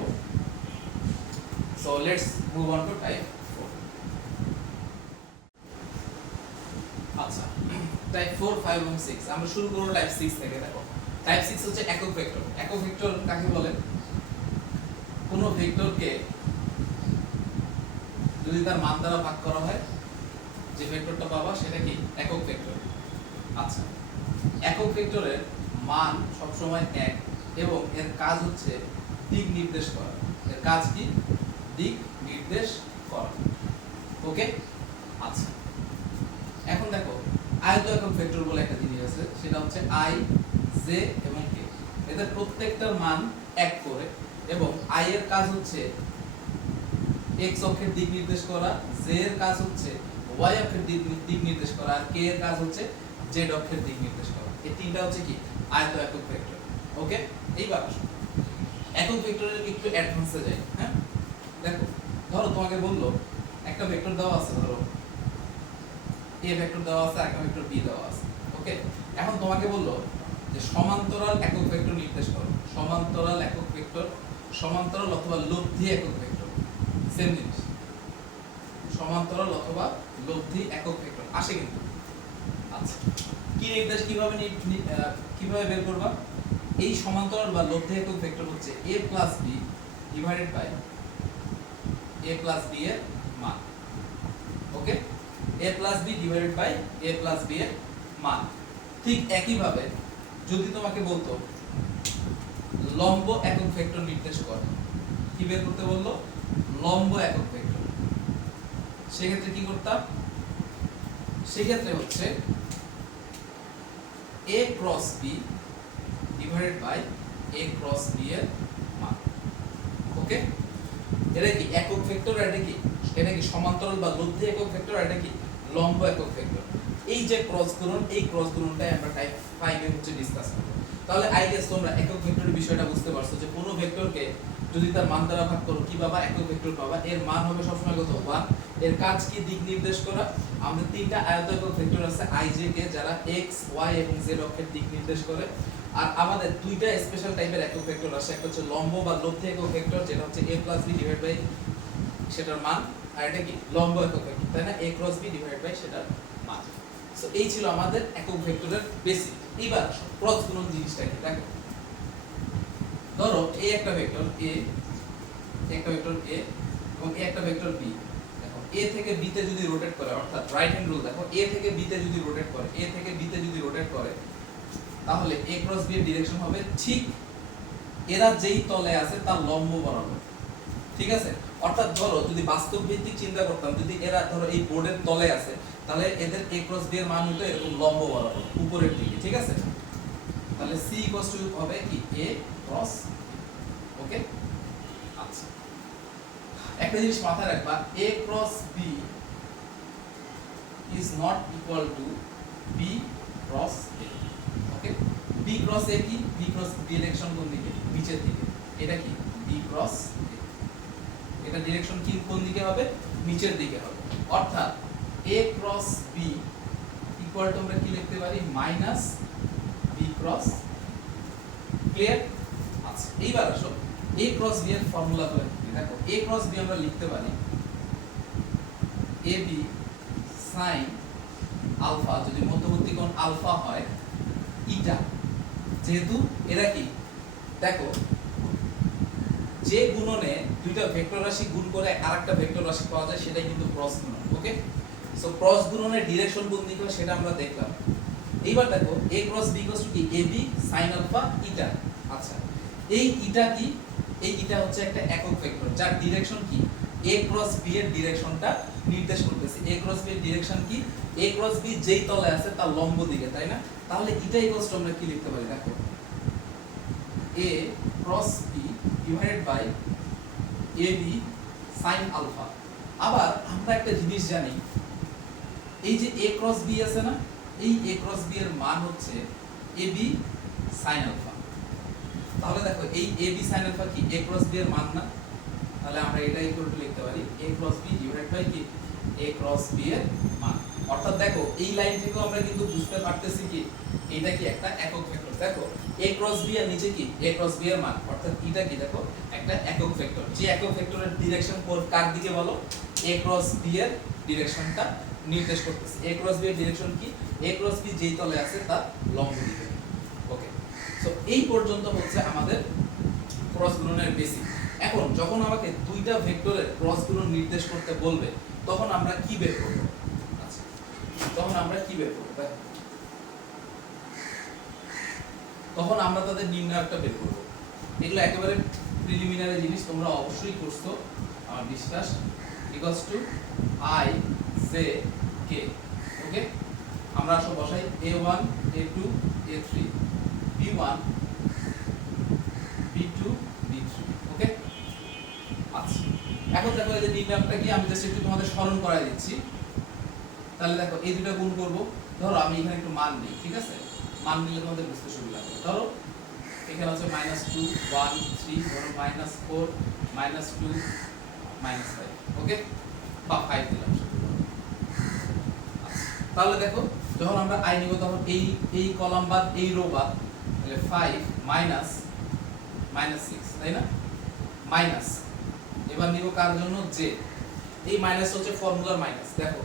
So let's move on to type 4। আচ্ছা, টাইপ 4, 5 এবং 6 আমরা শুরু করব টাইপ 6 থেকে। দেখো টাইপ 6 হচ্ছে একক ভেক্টর। একক ভেক্টর কাকে বলে? কোন ভেক্টরকে যদি তার মান দ্বারা ভাগ করা হয় যে ভেক্টরটা পাবা সেটা কি একক ভেক্টর। আচ্ছা, একক ভেক্টরের মান সব সময় 1 এবং এর কাজ হচ্ছে দিক নির্দেশ করা। এর কাজ কি? দিক নির্দেশ করা। ওকে, আচ্ছা এখন দেখো আয়ত একক ভেক্টর বলে একটা জিনিস আছে, সেটা হচ্ছে i, j এবং k। এদের প্রত্যেকটার মান 1 করে এবং i এর কাজ হচ্ছে x অক্ষের দিক নির্দেশ করা, j এর কাজ হচ্ছে y অক্ষের দিক নির্দেশ করা, আর k এর কাজ হচ্ছে z অক্ষের দিক নির্দেশ করা। এই তিনটা হচ্ছে কি আয়ত একক ভেক্টর। ওকে, এইবার আসো একক ভেক্টরের একটু অ্যাডভান্সে যাই। হ্যাঁ, দেখো ধরো তোমাকে বললো একটা ভেক্টর দেওয়া আছে, ধরো a ভেক্টর দেওয়া আছে, একটা ভেক্টর b দেওয়া আছে। ওকে, এখন তোমাকে বললো যে সমান্তরাল একক ভেক্টর নির্দেশ করো। সমান্তরাল একক ভেক্টর, সমান্তরাল অথবা লব্ধি একক ভেক্টর, সেম জিনিস। সমান্তরাল অথবা লব্ধি একক ভেক্টর আসে কিন্তু। আচ্ছা, কি নির্দেশ কিভাবে বের করবা? এই সমান্তরাল বা লব্ধি একক ভেক্টর হচ্ছে a plus b divided by a plus b এর মান। Okay, a plus b divided by a plus b এর মান। ঠিক একই ভাবে যদি তোমাকে বলতো লম্ব একক ভেক্টর নির্দেশ করে, কি বের করতে বললো? লম্ব একক ভেক্টর। সেক্ষেত্রে কি করতাম? সেক্ষেত্রে হচ্ছে a cross b divided by a cross b এর মান। ওকে, এটা কি একক ভেক্টর, এটা কি সমান্তরাল বা লব্ধি একক ভেক্টর, এটা কি লম্ব একক ভেক্টর। এই যে ক্রস গুণন, এই ক্রস গুণনটাই আমরা টাইপ 5 এ হচ্ছে ডিসকাস করব। তাহলে আই গেস তোমরা একক ভেক্টরের বিষয়টা বুঝতে পারছো যে কোনো ভেক্টরকে যদি তার মান দ্বারা ভাগ করো কি পাবা? একক ভেক্টর পাবা। এর মান হবে সবসময় কত? 1। এর কাজ কি? দিক নির্দেশ করা। আমাদের তিনটা আয়ত একক ভেক্টর আছে i j k, যারা x y এবং z অক্ষের দিক নির্দেশ করে। আর আমাদের দুইটা স্পেশাল টাইপের একক ভেক্টর আছে, একটা হচ্ছে লম্ব বা লব্ধি একক ভেক্টর, যেটা হচ্ছে a plus b divide by সেটার মান, আর এটা কি লম্ব একক ভেক্টর, তাই না? a cross b divide by সেটার মান। সো এই ছিল আমাদের একক ভেক্টরের বেসিক। এবার ক্রস গুণন জিনিসটা কি দেখো। ধরো a একটা ভেক্টর a, একটা ভেক্টর a এবং a একটা ভেক্টর b। দেখো a থেকে b তে যদি রোটেট করে, অর্থাৎ রাইট হ্যান্ড রুল, দেখো a থেকে b তে যদি রোটেট করে, a থেকে b তে যদি রোটেট করে, তাহলে a ক্রস b এর ডিরেকশন হবে ঠিক এরা যেই তলে আছে তার লম্ব বরাবর। ঠিক আছে, অর্থাৎ ধরো যদি বাস্তব ভিত্তিক চিন্তা করতাম, যদি এরা ধরো এই বোর্ডের তলে আছে, তাহলে এদের a ক্রস b এর মান হতো এরকম লম্ব বরাবর উপরের দিকে। ঠিক আছে, তাহলে c হবে কি a ক্রস। ওকে, আচ্ছা একটা জিনিস মাথায় রাখবা, a cross b is not equal to b cross a। Okay, b cross a কি? b ক্রস ডিরেকশন কোন দিকে? নিচের দিকে। এটা কি b ক্রস a, এটা ডিরেকশন কি কোন দিকে হবে? নিচের দিকে হবে। অর্থাৎ a cross b equal to আমরা কি লিখতে পারি? Minus b B cross, clear? আচ্ছা এইবার আসো এ ক্রস বি এর ফর্মুলা গুলো কি। দেখো এ ক্রস বি আমরা লিখতে পারি এ বি সাইন আলফা, যদি মধ্যবর্তী কোণ আলফা হয়, ইটা, যেহেতু এরা কি, দেখো যে গুণনে দুইটা ভেক্টর রাশি গুণ করে আরেকটা ভেক্টর রাশি পাওয়া যায় সেটাই কিন্তু ক্রস গুণন। ওকে, সো ক্রস গুণনের ডিরেকশন কোন দিকে হয় সেটা আমরা দেখলাম। এইবার দেখো a cross b equals to কি ab sin আলফা ইটা। আচ্ছা এই ইটা কি, এই ইটা হচ্ছে একটা একক ভেক্টর যার ডিরেকশন কি a ক্রস b এর ডিরেকশনটা নির্দেশ করতেছে। a ক্রস b এর ডিরেকশন কি, a ক্রস b যেই তলে আছে তার লম্ব দিকে, তাই না? তাহলে ইটা ইকুয়ালস টু আমরা কি লিখতে পারি, দেখো a cross b divided by ab sin alpha. আবার আমরা একটা জিনিস জানি, এই যে a ক্রস b আছে না, এই a ক্রস b এর মান হচ্ছে ab sin আলফা। তাহলে দেখো এই ab sin আলফা কি a ক্রস b এর মান না? তাহলে আমরা এটা ইকুয়াল টু লিখতে পারি a cross b divided by কি a ক্রস b এর মান। অর্থাৎ দেখো এই লাইন থেকেও আমরা কিন্তু বুঝতে পারতেছি কি এটা কি একটা একক ভেক্টর। দেখো a ক্রস b এর নিচে কি a ক্রস b এর মান, অর্থাৎ এটা কি দেখো একটা একক ভেক্টর। যে একক ভেক্টরের ডিরেকশন কার দিকে বলো, a ক্রস b এর ডিরেকশনটা নির্দেশ করতেছে। a ক্রস b এর ডিরেকশন কি, a ক্রস b যেই তলে আছে তার লম্ব দিকে। ওকে, সো এই পর্যন্ত হচ্ছে আমাদের ক্রস গুণনের বেসিক। এখন যখন আমাকে দুইটা ভেক্টরের ক্রস গুণন নির্দেশ করতে বলবে তখন আমরা কি বের করব? আচ্ছা তখন আমরা কি বের করব, তখন আমরা তাদের নির্ণায়কটা বের করব। এগুলো একেবারে প্রিলিমিনারি জিনিস, তোমরা অবশ্যই করছো আমার বিশ্বাস। Equals to i j k। ওকে, আমরা সব বসাই a1 a2 a3 b1 b2 b3। ওকে, আচ্ছা এখন দেখো এই যে নির্ণায়কটা কি, আমি জাস্ট একটু তোমাদের স্মরণ করাই দিচ্ছি। তাহলে দেখো এই দুটো গুণ করব। ধরো আমি এখানে একটু মান নিই, ঠিক আছে? মান নিলে তোমাদের বুঝতে সুবিধা হবে। ধরো এখানে আছে -2 1 3, ধরো -4 -2 -5। ওকে, বা 5 দিলাম। আচ্ছা তাহলে দেখো যখন আমরা i নিব তখন এই কলাম বাদ এই রো বাদ, তাহলে 5 -6, তাই না? মাইনাস, এবার নিব কার জন্য, j। এই মাইনাস হচ্ছে ফর্মুলার মাইনাস। দেখো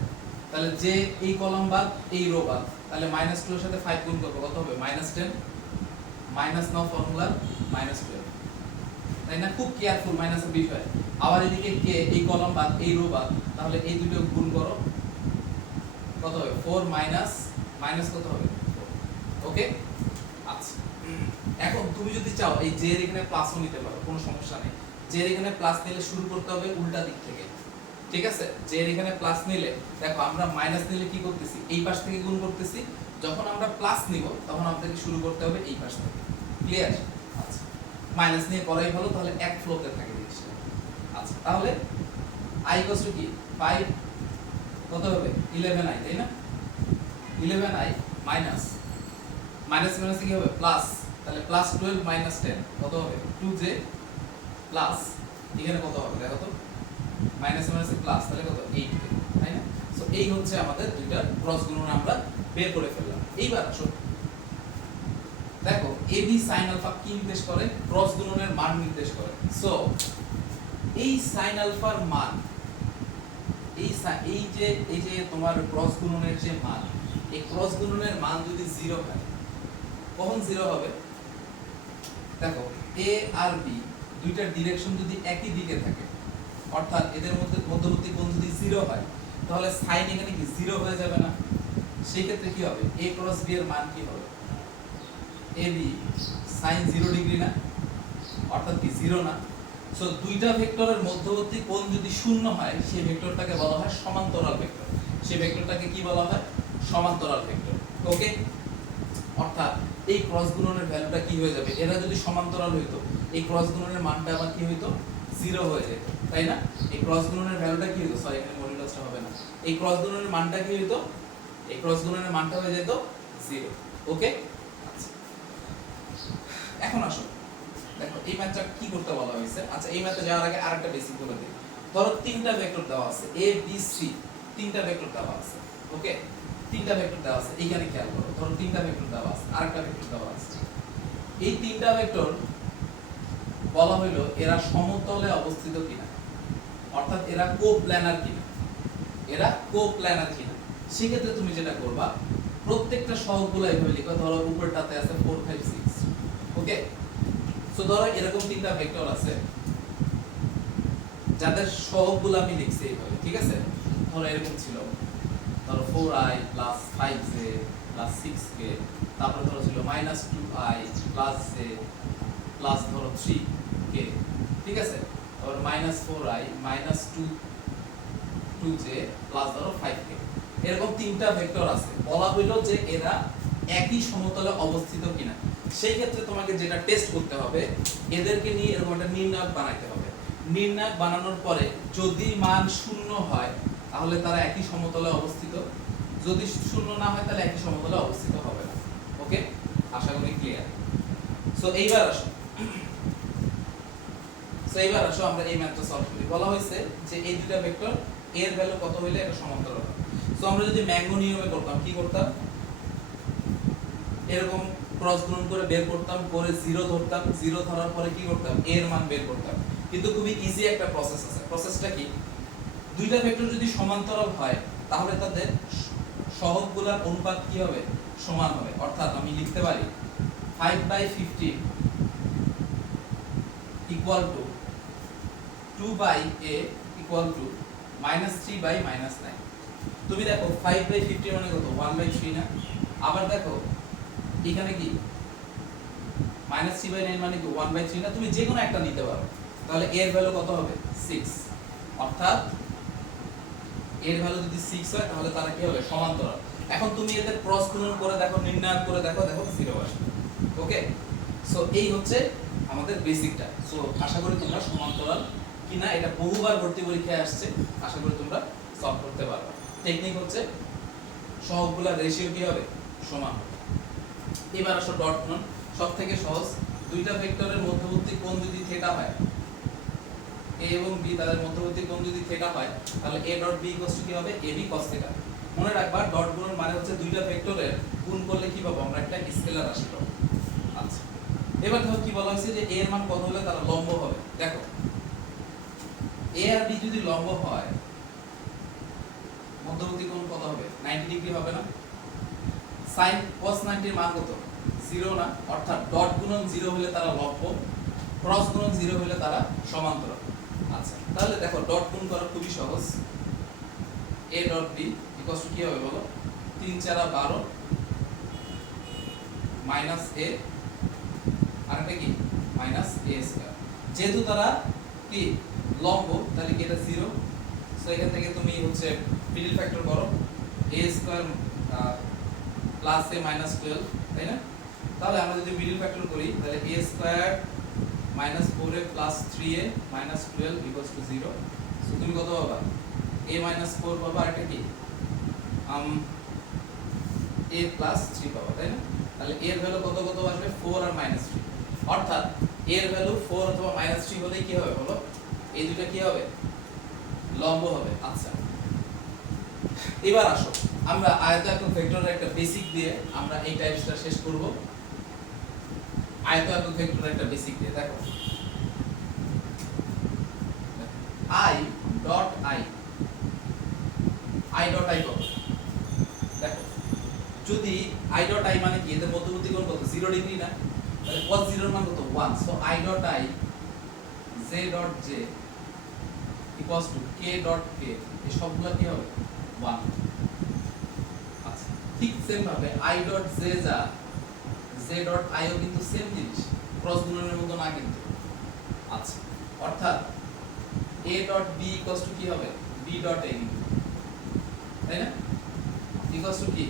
তাহলে j এই কলাম বাদ এই রো বাদ, তাহলে -2 এর সাথে 5 গুণ করব, কত হবে -10 মাইনাস নাও ফর্মুলার -12, তাই না? খুব কেয়ারফুল মাইনাসের বিষয়। আবার এদিকে k এই কলাম বাদ এই রো বাদ, তাহলে এই দুটো গুণ করো, কত হবে 4 মাইনাস কত হবে 4। ওকে, আচ্ছা এখন তুমি যদি চাও এই j এর এখানে প্লাসও নিতে পারো, কোনো সমস্যা নেই। j এর এখানে প্লাস নিলে শুরু করতে হবে উল্টা দিক থেকে, ঠিক আছে? j এর এখানে প্লাস নিলে দেখো আমরা মাইনাস নিলে কি করতেছি, এই পাশ থেকে গুণ করতেছি। যখন আমরা প্লাস নিব তখন আমাদেরকে শুরু করতে হবে এই পাশ থেকে। ক্লিয়ার? আচ্ছা মাইনাস নিয়ে করাই ভালো, তাহলে এক ফ্লোতে থাকে জিনিসটা। আচ্ছা তাহলে i ইকুয়ালস টু কি 5 কত হবে 11i, তাই না? 11i মাইনাস মাইনাস কি হবে প্লাস, তাহলে +12 -10 কত হবে 2j প্লাস এখানে কত হবে দেখো তো, মাইনাস প্লাস, তাহলে কত 8, তাই না? সো এই হচ্ছে আমাদের দুইটার ক্রস গুণন আমরা বের করে ফেললাম। এইবার আসো দেখো ab sin আলফা কি নির্দেশ করে, ক্রস গুণনের মান নির্দেশ করে। সো এই sin আলফার মান, এই যে তোমার ক্রস গুণনের যে মান, এই ক্রস গুণনের মান যদি 0 হয়, কখন 0 হবে? দেখো a আর b দুইটার ডিরেকশন যদি একই দিকে থাকে, অর্থাৎ এদের মধ্যে মধ্যবর্তী কোণ যদি 0 হয়, তাহলে sin এখানে কি 0 হয়ে যাবে না? সেই ক্ষেত্রে কি হবে, a ক্রস b এর মান কি হবে, ab sin 0 ডিগ্রি না, অর্থাৎ কি 0 না। সো দুইটা ভেক্টরের মধ্যবর্তী কোণ যদি শূন্য হয় সেই ভেক্টরটাকে বলা হয় সমান্তরাল ভেক্টর। সেই ভেক্টরটাকে কি বলা হয়, সমান্তরাল ভেক্টর। ওকে, অর্থাৎ এই ক্রস গুণনের ভ্যালুটা কি হয়ে যাবে, এরা যদি সমান্তরাল হইতো এই ক্রস গুণনের মানটা আবার কি হইতো 0 হয়ে যেত, তাই না? এই ক্রস গুণনের ভ্যালুটা কি হইতো, সরি এখানে মডুলাসটা হবে না, এই ক্রস গুণনের মানটা কি হইতো, এই ক্রস গুণনের মানটা হয়ে যেত 0। ওকে, আচ্ছা এখন আসো দেখো এই ম্যাথটা কি করতে বলা হয়েছে। আচ্ছা এই ম্যাথে যাওয়ার আগে আরেকটা বেসিক বলে দিই। ধরো তিনটা ভেক্টর দেওয়া আছে a b c, তিনটা ভেক্টর দেওয়া আছে। ওকে, তিনটা ভেক্টর দেওয়া আছে, এইখানে খেয়াল করো, ধরো তিনটা ভেক্টর দেওয়া আছে, আরেকটা ভেক্টর দেওয়া আছে। এই তিনটা ভেক্টর বলা হলো এরা সমতলে অবস্থিত কিনা, অর্থাৎ এরা কোপ্ল্যানার কিনা, এরা কোপ্ল্যানার কিনা। সেক্ষেত্রে তুমি যেটা করবা, প্রত্যেকটা সহগগুলো এইভাবে লিখবা। ধরো উপরটাতে আছে 4 5 6, ওকে। সো ধরো এরকম তিনটা ভেক্টর আছে যাদের সহগগুলো আমি লিখছি এইভাবে, ঠিক আছে। ধরো এরকম ছিল, ধরো 4i plus 5j plus 6k, তারপরে ধরো ছিল minus 2i plus j plus ধরো 3k, ঠিক আছে। তারপর minus 4i minus 2j plus ধরো 5k। এরকম তিনটা ভেক্টর আছে, বলা হইলো যে এরা একই সমতলে অবস্থিত কিনা। সেই ক্ষেত্রে তোমাকে যেটা টেস্ট করতে হবে, এদেরকে নিয়ে এরকম একটা নির্ণায়ক বানাইতে হবে। নির্ণায়ক বানানোর পরে যদি মান 0 হয় তাহলে তারা একই সমতলে অবস্থিত, যদি 0 না হয় তাহলে একই সমতলে অবস্থিত হবে না। ওকে, আশা করি ক্লিয়ার। সো এইবার আসো আমরা এই ম্যাথটা সলভ করি। বলা হয়েছে যে এই দুটো ভেক্টর এর ভ্যালু কত হইলে এটা সমান্তরাল হবে। সো আমরা যদি ম্যাঙ্গো নিয়মে করতাম, কি করতাম, এরকম ক্রস গুণন করে বের করতাম, করে 0 ধরতাম, 0 ধরার পরে কি করতাম, এর মান বের করতাম। কিন্তু খুবই ইজি একটা প্রসেস আছে। প্রসেসটা কি, দুইটা ভেক্টর যদি সমান্তরাল হয় তাহলে তাদের সহগগুলোর অনুপাত কি হবে, সমান হবে। অর্থাৎ আমি লিখতে পারি 5/15 equal to 2/a equal to -3/-9। তুমি দেখো 5/50 মানে কত, 1/3 না। আবার দেখো এখানে কি -3/9 মানে কি 1/3 না। তুমি যে কোনো একটা নিতে পারো, তাহলে এর ভ্যালু কত হবে, 6। অর্থাৎ এর ভ্যালু যদি 6 হয় তাহলে তারা কি হবে, সমান্তরাল। এখন তুমি এদের ক্রস গুণন করে দেখো, নির্ণয় করে দেখো, 0 আসবে। ওকে, সো এই হচ্ছে আমাদের বেসিকটা। সো আশা করি তোমরা সমান্তরাল কিনা এটা বহুবার ভর্তি পরীক্ষায় আসছে, আশা করি তোমরা সলভ করতে পারবে। টেকনিক হচ্ছে সহগগুলোর রেশিও কি হবে, সমান হবে। এবার আসো ডট গুণন, সবথেকে সহজ। দুইটা ভেক্টরের মধ্যবর্তী কোণ যদি থিটা হয়, a এবং b তাদের মধ্যবর্তী কোণ যদি থিটা হয়, তাহলে a dot b equals to কি হবে, ab cos থিটা। মনে রাখবা ডট গুণন মানে হচ্ছে দুইটা ভেক্টরের গুণ করলে কি পাবো, আমরা একটা স্কেলার রাশি পাবো। আচ্ছা, এবার দেখো কি বলা হয়েছে যে a এর মান কত হলে তারা লম্ব হবে। দেখো a আর b যদি লম্ব হয়, মধ্যবর্তী কোণ কত হবে, 90 ডিগ্রি হবে না। sin cos 90 এর মান কত, 0 না। অর্থাৎ ডট গুণন 0 হলে তারা লম্ব, ক্রস গুণন 0 হলে তারা সমান্তরাল। আচ্ছা, তাহলে দেখো ডট গুণ করা খুবই সহজ। a dot b equals to কি হবে বলো, 3 4 12 মাইনাস a আর এটা কি মাইনাস a স্কয়ার। যেহেতু তারা কি লম্ব, তাহলে কি এটা 0। সো এখান থেকে তুমি হচ্ছে মিডল ফ্যাক্টর করো, a square plus a minus 12, তাই না। তাহলে আমরা যদি মিডল ফ্যাক্টর করি তাহলে a square minus 4a plus 3a minus 12 equals to 0। So তুমি কত পাবা, a মাইনাস 4 পাবা, আর এটা কি a প্লাস 3 পাবা, তাই না। তাহলে এর ভ্যালু কত কত আসবে, 4 আর -3। অর্থাৎ এর ভ্যালু 4 অথবা -3 হলেই কি হবে বলো, এই দুটো কি হবে, লম্ব হবে। আচ্ছা, এবার আসো আমরা আয়তাকার ভেক্টরের একটা বেসিক দিয়ে আমরা এই টাইপসটা শেষ করব। আয়তাকার ভেক্টরের একটা বেসিক দিয়ে দেখো, i ডট i কত, দেখো যদি i ডট i মানে কি, এদের মধ্যবর্তী কোণ কত, 0 ডিগ্রি না। তাহলে cos 0 এর মান কত, 1। So i dot i j dot j equals to k dot k, এই সবগুলা কি হবে, 1। আচ্ছা, ঠিক সেম ভাবে i ডট j যা, j ডট i ও কিন্তু সেম জিনিস, ক্রস গুণনের মতো না কিন্তু। আচ্ছা, অর্থাৎ a dot b equals to কি হবে, b ডট a, তাই না, ইকুয়ালস টু কি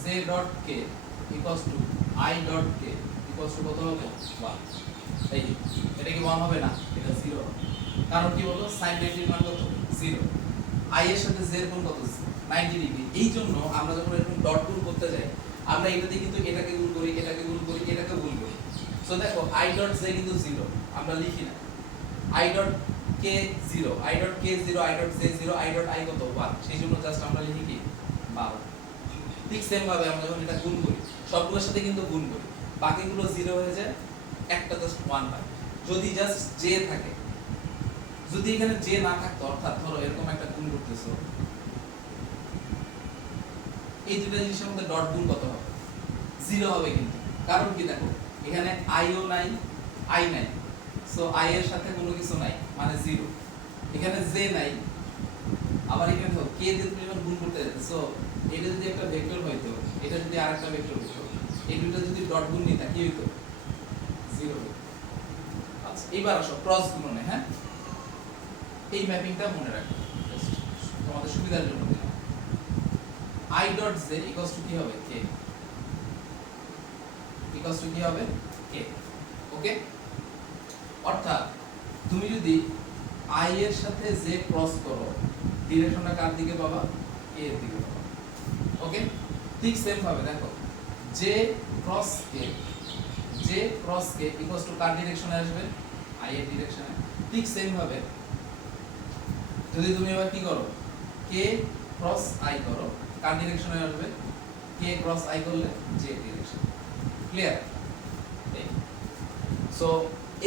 j dot k equals two i dot k equals two কত হবে, 1। এই এটা কি 1 হবে না, এটা 0 হবে। কারণ কি বলো, sin 90 এর মান কত, 0। i এর সাথে j এর কোণ কত, 90 ডিগ্রি। এই জন্য আমরা যখন এরকম ডট গুণ করতে যাই, আমরা এটাতে কিন্তু এটাকে গুণ করি, এটাকে গুণ করি, এটাকে গুণ করি। সো দেখো i ডট j কিন্তু 0, আমরা লিখি না। i dot k 0, i dot k 0, i dot j 0, i dot i কত, 1। সেই জন্য জাস্ট আমরা লিখি কি 12। ঠিক সেম ভাবে আমরা যখন এটা গুণ করি সবগুলোর সাথে কিন্তু গুণ করি, বাকিগুলো 0 হয়ে যায়, একটা জাস্ট 1 পাই। যদি জাস্ট j থাকে, যদি এখানে j না থাকতো, অর্থাৎ ধরো এরকম একটা গুণ করতেছো, এই দুটো জিনিসের মধ্যে ডট গুণ কত হবে? 0 হবে কিন্তু। কারণ কি দেখো, এখানে i ও নাই, i নাই, সো i এর সাথে কোনো কিছু নাই, মানে 0। এখানে j নাই, আবার এখানে দেখো k দিয়ে তুমি যখন গুণ করতে যাচ্ছ, সো এটা যদি একটা ভেক্টর হইতো, এটা যদি আরেকটা ভেক্টর হইতো, এই দুটো যদি ডট গুণ নিতা কি হইতো? 0 হইতো। আচ্ছা, এবার আসো ক্রস গুণনে। হ্যাঁ, এই ম্যাপিংটা মনে রাখো, তোমাদের সুবিধার জন্য দিলাম। i dot j equals to কি হবে? k ইকুয়ালস টু কি হবে? k। ওকে, অর্থাৎ তুমি যদি i এর সাথে j ক্রস করো, ডিরেকশনটা কার দিকে পাবা? k এর দিকে পাবা। ওকে, ঠিক সেম ভাবে দেখো j cross k equals to কার ডিরেকশনে আসবে? i এর ডিরেকশনে। ঠিক সেম ভাবে যদি তুমি এবার কি করো, k ক্রস i করো, কার ডিরেকশনে আসবে? k ক্রস i করলে j ডিরেকশন। ক্লিয়ার? সো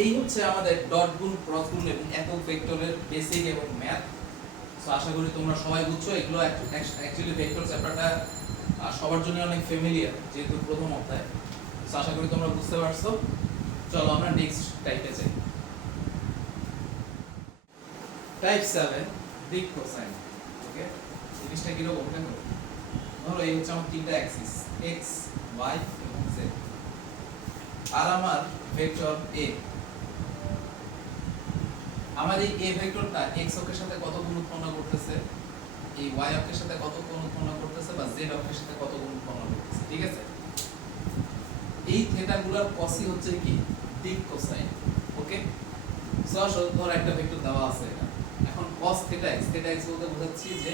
এই হচ্ছে আমাদের ডট গুণ, ক্রস গুণ এবং একক ভেক্টরের বেসিক এবং ম্যাথ। সো আশা করি তোমরা সবাই বুঝছো। এগুলো অ্যাকচুয়ালি ভেক্টর চ্যাপ্টারটা সবার জন্য অনেক ফ্যামিলিয়ার, যেহেতু প্রথম অধ্যায়। সো আশা করি তোমরা বুঝতে পারছো। চলো আমরা নেক্সট টাইপে যাই। টাইপ 7 দিক কোসাইন। ওকে, জিনিসটা কি রকম দেখো, ধরো এই হচ্ছে আমার তিনটা অ্যাক্সিস x y এবং z, আর আমার ভেক্টর a। আমার এই a ভেক্টরটা x অক্ষের সাথে কত কোণ উৎপন্ন করতেছে, এই y অক্ষের সাথে কত কোণ উৎপন্ন করতেছে, বা z অক্ষের সাথে কত কোণ উৎপন্ন করতেছে। ঠিক আছে, এই থিটাগুলোর কসই হচ্ছে কি? দিক কোসাইন। ওকে, সো ধর একটা ভেক্টর দেওয়া আছে এটা, এখন cos θ x, θ x বলতে বোঝাচ্ছি যে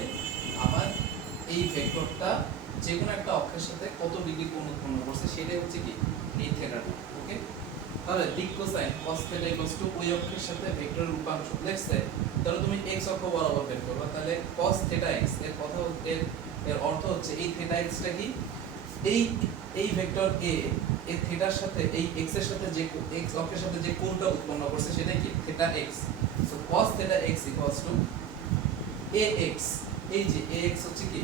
আমার এই ভেক্টরটা যে কোনো একটা অক্ষের সাথে কত ডিগ্রি কোণ উৎপন্ন করছে, সেটাই হচ্ছে কি? এই থিটাটা। ওকে, তাহলে দিক কোসাইন cos θ = ওই অক্ষের সাথে ভেক্টরের উপাংশ। লেটস সে তাহলে তুমি x অক্ষ বরাবর বের করবা, তাহলে cos θ x এর কথা এর অর্থ হচ্ছে এই θ x টা কি? এই ভেক্টর a এই থিটার সাথে এই x এর সাথে যে x অক্ষের সাথে যে কোণটা উৎপন্ন করছে সেটাই কি? θ x। So cos θ x ax। এই যে ax হচ্ছে কি?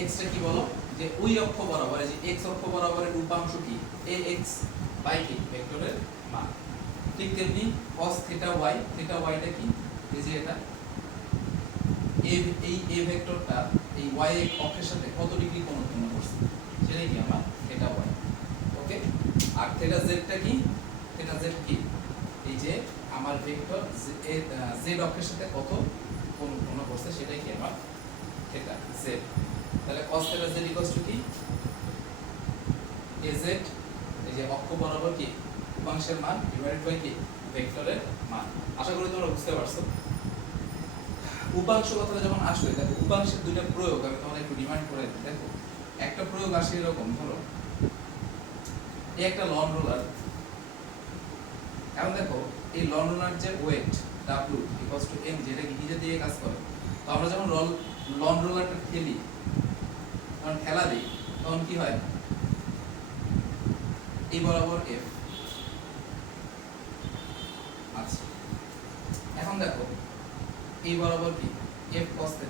ax টা কি বলো? যে ওই অক্ষ বরাবর, এই যে x অক্ষ বরাবরের উপাংশ কি? ax বাই কি? ভেক্টরের মান। ঠিক তেমনি cos θ y, θ y টা কি? এই যে এটা এই a ভেক্টরটা এই y অক্ষের সাথে কত ডিগ্রি কোণ উৎপন্ন করছে, সেটাই কি? আমার θ y। ওকে, আর θ z টা কি? θ z কি? এই যে আমার ভেক্টর z অক্ষের সাথে কত কোণ উৎপন্ন করছে, সেটাই কি? আমার θ z। তাহলে cos θ z = কি? az, এই যে অক্ষ বরাবর কি? উপাংশের মান ডিভাইডেড বাই কি? ভেক্টরের মান। আশা করি তোমরা বুঝতে পারছো। উপাংশ কথাটা যখন আসবে, দেখো উপাংশের দুইটা প্রয়োগ আমি তোমাদের একটু রিমাইন্ড করে দিই। দেখো একটা প্রয়োগ আসে এরকম, ধরো এই একটা লন রোলার, এখন দেখো এই লন রোলার যে ওয়েট W = m, যেটা কি নিজে দিয়ে কাজ করে। তো আমরা যখন লন রোলারটা ঠেলি, যখন ঠেলা দিই, তখন কি হয়? এই বরাবর f। আচ্ছা, এখন দেখো এই বরাবর কি? f cos θ,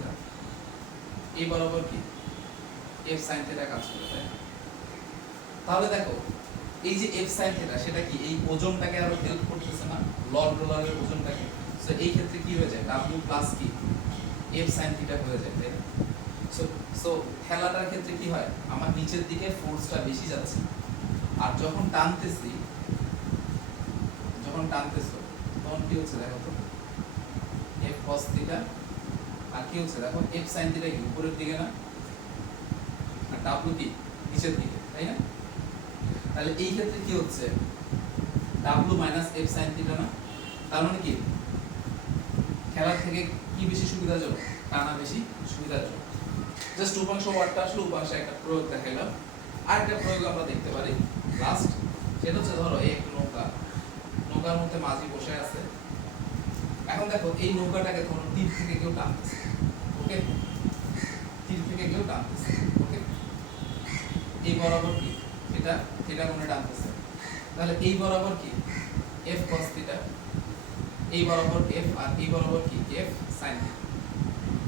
এই বরাবর কি? f sin θ কাজ করে, তাই না? তাহলে দেখো এই যে f sin θ, সেটা কি এই ওজনটাকে আরো হেল্প করতেছে না, লন রোলারের ওজনটাকে? সো এই ক্ষেত্রে কি হয়ে যায়? W প্লাস কি? f sin θ হয়ে যায়, তাই না? সো ঠেলাটার ক্ষেত্রে কি হয়? আমার নিচের দিকে ফোর্সটা বেশি যাচ্ছে, আর যখন টানতেছো তখন কি হচ্ছে দেখো তো? f cos θ, আর কি হচ্ছে দেখো? f sin θ কি উপরের দিকে না, আর W কি নিচের দিকে, তাই না? তাহলে এই ক্ষেত্রে কি হচ্ছে? W মাইনাস f sin θ না? তার মানে কি খেলা থেকে কি বেশি সুবিধাজনক? টানা বেশি সুবিধাজনক। জাস্ট উপাংশ ওয়ার্ডটা আসলে উপাংশে একটা প্রয়োগ দেখাইলাম। আর একটা প্রয়োগ আমরা দেখতে পারি লাস্ট, সেটা হচ্ছে ধরো এই একটা নৌকার মধ্যে মাঝি বসে আছে। এখন দেখো এই নৌকাটাকে ধরো তীর থেকে কেউ টানতেছে। ওকে, তীর থেকে কেউ টানতেছে, ওকে। এই বরাবর কি এটা থিটা কোণে টানতেছে, তাহলে এই বরাবর কি f cos থিটা, এই বরাবর f, আর এই বরাবর কি f sin থিটা।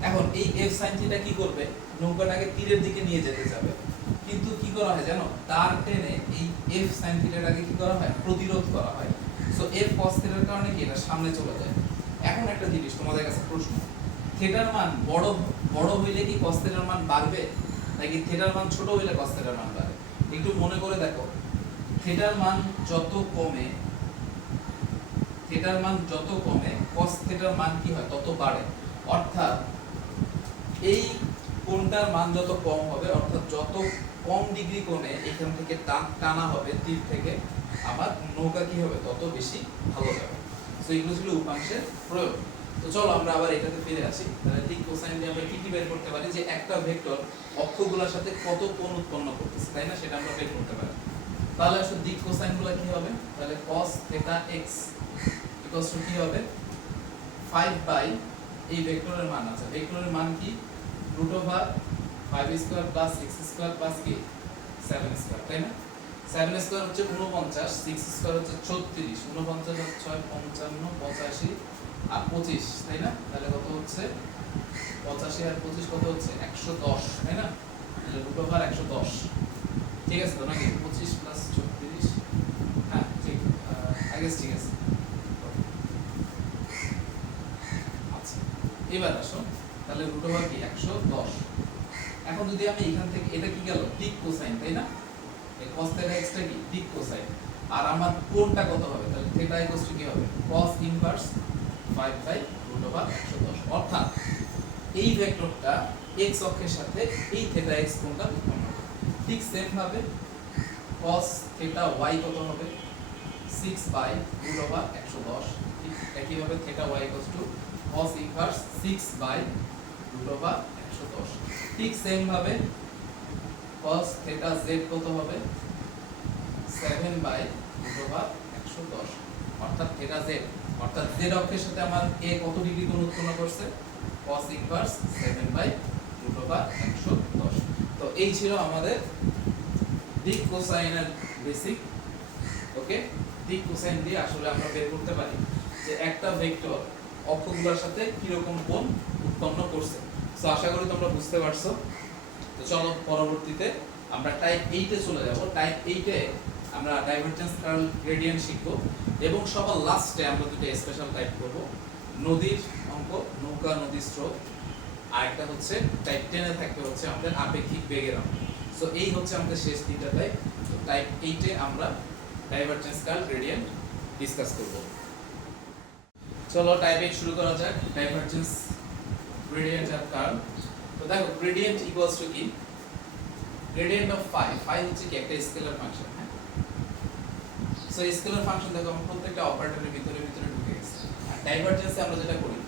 এখন এই f sin থিটা কি করবে, নৌকাটাকে তীরের দিকে নিয়ে যেতে যাবে, কিন্তু কি করা হয় জানো, তার টেনে এই f sin থিটাটাকে কি করা হয়, প্রতিরোধ করা হয়। সো f cos থিটার কারণে কি এটা সামনে চলে যায়। এখন একটা জিনিস তোমাদের কাছে প্রশ্ন, থিটার মান বড় বড় হইলে কি cos থিটার মান বাড়বে, নাকি থিটার মান ছোট হইলে cos থিটার মান বাড়ে? একটু মনে করে দেখো, থিটার মান যত কমে, থিটার মান যত কমে cos থিটার মান কি হয় তত বাড়ে। অর্থাৎ এই কোণটার মান যত কম হবে, অর্থাৎ যত কম ডিগ্রি কোণে এখান থেকে টানা হবে তীর থেকে, আবার নৌকা কি হবে তত বেশি ভালো যাবে। সো এগুলো ছিল উপাংশের প্রয়োগ। তো চলো আমরা আবার এটাতে ফিরে আসি। তাহলে দিক কোসাইন দিয়ে আমরা কি বের করতে পারি, যে একটা ভেক্টর অক্ষগুলোর সাথে কত কোণ উৎপন্ন করতেছে, তাই না, সেটা আমরা বের করতে পারি। তাহলে আসলে দিক কোসাইনগুলো কি হবে, তাহলে cos θ x ইকুয়ালস টু কি হবে 5 বাই এই ভেক্টরের মান আছে, ভেক্টরের মান কি √5 স্কয়ার প্লাস 6 স্কয়ার প্লাস কি 7 স্কয়ার, তাই না। 7 স্কয়ার হচ্ছে 49, 6 স্কয়ার হচ্ছে 36, 49 আর 6 55, 85 আর 25, তাই না। তাহলে কত হচ্ছে 85 আর 25 কত হচ্ছে 110, তাই না। তাহলে √110, ঠিক আছে তো নাকি, 25 প্লাস 36, হ্যাঁ ঠিক, আই গেস ঠিক আছে। আচ্ছা এবার আসো, তাহলে √, কি 110। এখন যদি আমি এখান থেকে, এটা কি গেল দিক কোসাইন, তাই না, এই cos θ x টা কি দিক কোসাইন, আর আমার কোণটা কত হবে, তাহলে θ ইকুয়ালস টু কি হবে cos ইনভার্স 5 বাই √110। অর্থাৎ এই ভেক্টরটা x অক্ষের সাথে এই θ x কোণটা উৎপন্ন করে। ঠিক সেম ভাবে cos θ y কত হবে 6 বাই √110। ঠিক একই ভাবে θ y equals to cos inverse 6 by √110। ঠিক সেম ভাবে cos θ z কত হবে 7 বাই √110। অর্থাৎ θ z, অর্থাৎ z অক্ষের সাথে আমার a কত ডিগ্রি কোণ উৎপন্ন করছে, cos ইনভার্স 7 বাই √110। তো এই ছিল আমাদের দিক কোসাইনের বেসিক, ওকে। দিক কোসাইন দিয়ে আসলে আমরা বের করতে পারি যে একটা ভেক্টর অক্ষগুলোর সাথে কি রকম কোণ উৎপন্ন করছে। সো আশা করি তোমরা বুঝতে পারছো। তো চলো পরবর্তীতে আমরা টাইপ 8 এ চলে যাব। টাইপ 8 এ আমরা ডাইভারজেন্স কার্ল গ্রেডিয়েন্ট শিখব, এবং সবার লাস্টে আমরা দুটো স্পেশাল টাইপ করব, নদীর অঙ্ক, নৌকা নদী স্রোত, আর একটা হচ্ছে টাইপ 10 এ থাকবে হচ্ছে আমাদের আপেক্ষিক বেগের অঙ্ক। সো এই হচ্ছে আমাদের শেষ তিনটা টাইপ। তো টাইপ 8 এ আমরা ডাইভারজেন্স কার্ল গ্রেডিয়েন্ট ডিসকাস করব। চলো টাইপ 8 শুরু করা যাক, ডাইভারজেন্স গ্রেডিয়েন্ট অফ কার্ল। তো দেখো গ্রেডিয়েন্ট ইকুয়ালস টু কি, গ্রেডিয়েন্ট অফ ফাই হচ্ছে কি একটা স্কেলার ফাংশন, হ্যাঁ। সো স্কেলার ফাংশন দেখো আমরা প্রত্যেকটা অপারেটরের ভিতরে ঢুকে গেছে। আর ডাইভারজেন্সে আমরা যেটা করি,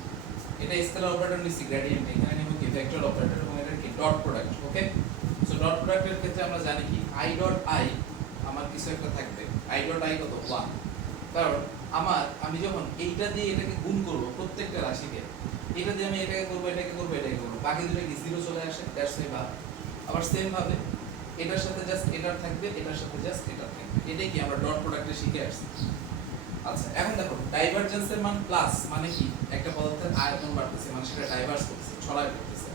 এটা স্কেলার অপারেটর নিছি গ্রেডিয়েন্ট, এখানে নিব কি ভেক্টর অপারেটর, এবং এটা কি ডট প্রোডাক্ট, ওকে। সো ডট প্রোডাক্টের ক্ষেত্রে আমরা জানি কি i ডট i আমার কিছু একটা থাকবে, i ডট i কত 1, কারণ আমি যখন এইটা দিয়ে এটাকে গুণ করব প্রত্যেকটা রাশিকে, এটা দিয়ে আমি এটাকে করব, এটাকে করব, এটাকে করব, বাকি দুটো কি জিরো চলে আসে, দ্যাটস ওয়াই ভাব। আবার সেম ভাবে এটার সাথে জাস্ট এটার থাকবে, এটার সাথে জাস্ট এটার থাকবে, এটাই কি আমরা ডট প্রোডাক্টে শিখে আসছি। আচ্ছা এখন দেখো ডাইভারজেন্সের মান প্লাস মানে কি, একটা পদার্থের আয়তন বাড়তেছে মানে সেটা ডাইভার্স করতেছে, ছড়ায় পড়তেছে।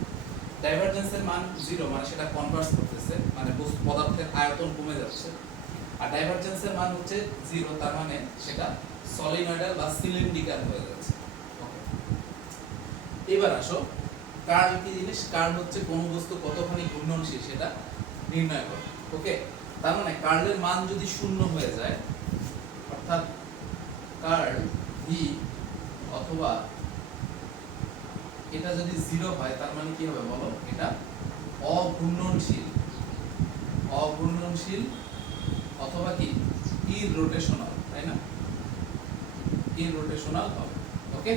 ডাইভারজেন্সের মান 0 মানে সেটা কনভার্স করতেছে, মানে পদার্থের আয়তন কমে যাচ্ছে। আর ডাইভারজেন্সের মান হচ্ছে 0, তার মানে সেটা সলিনয়েডাল বা সিলিন্ড্রিক্যাল হয়ে যাচ্ছে। এবার আসো কার্ল কি জিনিস, কার্ল হচ্ছে কোন বস্তু কতখানি ঘূর্ণনশীল সেটা নির্ণয় করে, ওকে। তার মানে কার্লের মান যদি 0 হয়ে যায়, অর্থাৎ কার্ল ভি অথবা এটা যদি 0 হয়, তার মানে কি হবে বলো, এটা অঘূর্ণনশীল, অঘূর্ণনশীল অথবা কি ইরোটেশনাল, তাই না, ইরোটেশনাল হবে, ওকে।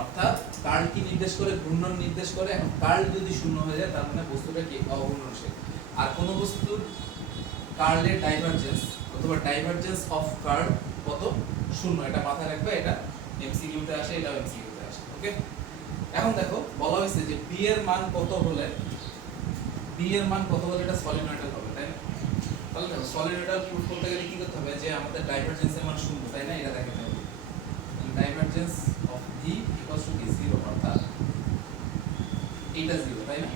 অর্থাৎ কার্ল কি নির্দেশ করে, ঘূর্ণন নির্দেশ করে। এখন কার্ল যদি 0 হয়ে যায়, তার মানে বস্তুটা কি অঘূর্ণনশীল। আর কোন বস্তুর কার্লের ডাইভারজেন্স অথবা ডাইভারজেন্স অফ কার্ল কত, 0, এটা মাথায় রাখবে। এটা এমসিকিউতে আসে, এটাও এমসিকিউতে আসে, ওকে। এখন দেখো বলা হয়েছে যে b এর মান কত হলে এটা সলিনয়েডাল হবে, তাই না? তাহলে দেখো সলিনয়েডাল প্রুফ করতে গেলে কি করতে হবে, যে আমাদের ডাইভারজেন্সের মান শূন্য, তাই না? এটা দেখাতে হবে divergence of v equals to কি 0, অর্থাৎ এটা 0, তাই না?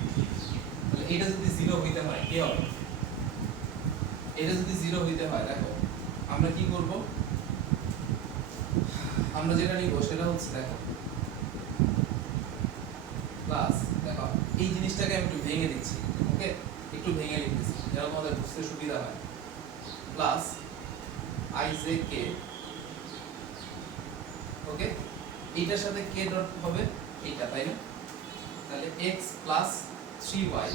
তাহলে এটা যদি 0 হইতে হয় কি হবে? এটা যদি 0 হইতে হয়, দেখো আমরা কি করব, আমরা যেটা নিব সেটা হচ্ছে দেখো প্লাস, দেখো এই জিনিসটাকে আমি একটু ভেঙে দিচ্ছি, ওকে? একটু ভেঙে লিখতেছি যেন তোমাদের বুঝতে সুবিধা হয়। প্লাস ijk, ওকে? এইটার সাথে k ডট হবে এইটা, তাই না? তাহলে x plus 3y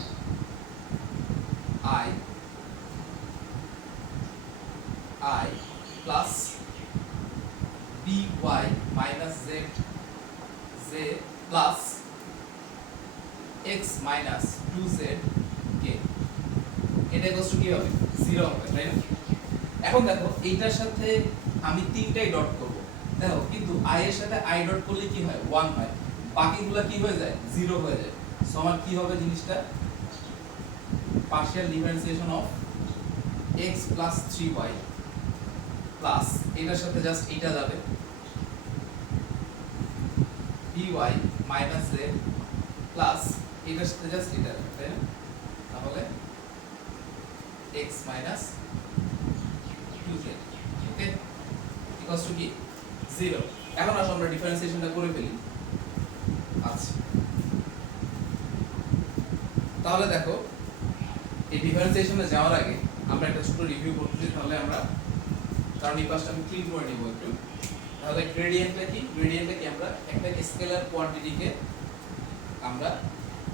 i plus by minus z plus x minus 2z k, এটা ইকুয়ালস টু কি হবে? 0 হবে, তাই না? এখন দেখো এইটার সাথে আমি তিনটাই ডট করব, দেখো কিন্তু i এর সাথে i ডট করলে কি হয়? 1 হয়, বাকিগুলা কি হয়ে যায়? 0 হয়ে যায়। সো আমার কি হবে জিনিসটা? Partial differentiation of x plus 3y plus এটার সাথে জাস্ট এটা যাবে by মাইনাস z প্লাস এটার সাথে জাস্ট এটা যাবে, তাই না? তাহলে x minus 2z, okay, equals to কি 0। এখন আসো আমরা ডিফারেন্সিয়েশনটা করে ফেলি। আচ্ছা, তাহলে দেখো এই ডিফারেন্সিয়েশনে যাওয়ার আগে আমরা একটা ছোট রিভিউ করতেছি, তাহলে আমরা, কারণ এই পাশটা আমি ক্লিন করে নিব একটু। তাহলে গ্রেডিয়েন্টটা কি? আমরা একটা স্কেলার কোয়ান্টিটিকে আমরা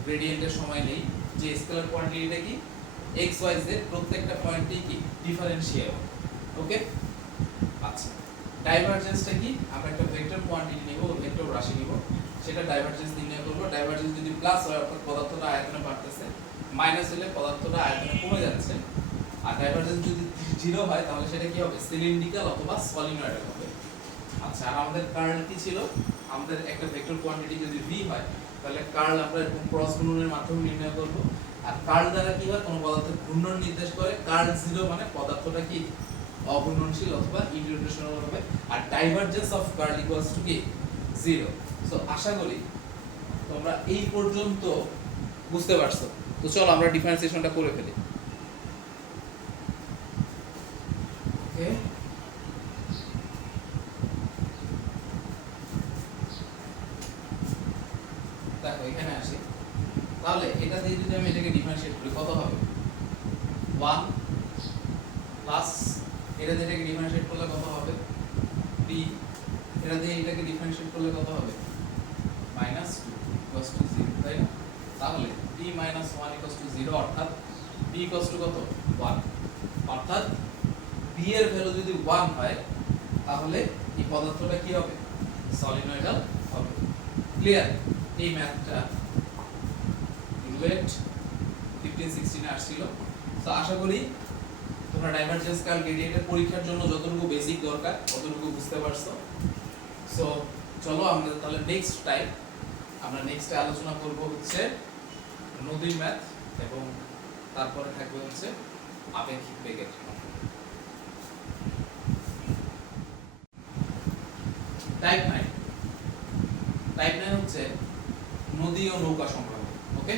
গ্রেডিয়েন্টের সময় নেই, যে স্কেলার কোয়ান্টিটিটা কি x y z প্রত্যেকটা পয়েন্টেই কি ডিফারেন্সিয়েবল, ওকে? আচ্ছা, ডাইভারজেন্সটা কি? আমরা একটা ভেক্টর কোয়ান্টিটি নিব, ভেক্টর রাশি নিব, সেটা ডাইভারজেন্স নির্ণয় করব। ডাইভারজেন্স যদি প্লাস হয় অর্থাৎ পদার্থটা আয়তনে বাড়তেছে, মাইনাস হলে পদার্থটা আয়তনে কমে যাচ্ছে, আর ডাইভারজেন্স যদি 0 হয় তাহলে সেটা কি হবে? সিলিন্ড্রিক্যাল অথবা সলিনয়েডাল হবে। আচ্ছা, আর আমাদের কার্ল কি ছিল? আমাদের একটা ভেক্টর কোয়ান্টিটি যদি v হয় তাহলে কার্ল আমরা এরকম ক্রস গুণনের মাধ্যমে নির্ণয় করব। আর কার্ল দ্বারা কি হয়? কোনো পদার্থের ঘূর্ণন নির্দেশ করে। কার্ল 0 মানে পদার্থটা কি অঘূর্ণনশীল অথবা ইরোটেশনাল হবে। আর divergence of curl equals to কি 0। সো আশা করি তোমরা এই পর্যন্ত বুঝতে পারছো। তো চলো আমরা ডিফারেন্সিয়েশনটা করে ফেলি, ওকে? দেখো এখানে আসি, তাহলে এটা দিয়ে যদি আমি এটাকে ডিফারেন্সিয়েট করি কত হবে? 1 প্লাস এটা দিয়ে এটাকে ডিফারেন্সিয়েট করলে কত হবে? b, এটা দিয়ে এটাকে ডিফারেন্সিয়েট করলে কত হবে? -2 ইকুয়ালস টু 0, তাই না? তাহলে b - 1 ইকুয়ালস টু 0, অর্থাৎ b ইকুয়ালস টু কত? 1। অর্থাৎ b এর ভ্যালু যদি 1 হয় তাহলে এই পদার্থটা কি হবে? সলিনয়েডাল হবে। ক্লিয়ার? এই ম্যাথটা রুয়েট 15-16 আসছিল। তো আশা করি তোমরা ডাইভারজেন্স কার্ল গ্রেডিয়েন্টের পরীক্ষার জন্য যতটুকু বেসিক দরকার ততটুকু বুঝতে পারছো। সো চলো আমরা তাহলে নেক্সটে আলোচনা করব হচ্ছে নদীর ম্যাথ, এবং তারপরে থাকবে হচ্ছে আপেক্ষিক বেগের। টাইপ 9 হচ্ছে নদী ও নৌকা সংক্রান্ত, ওকে?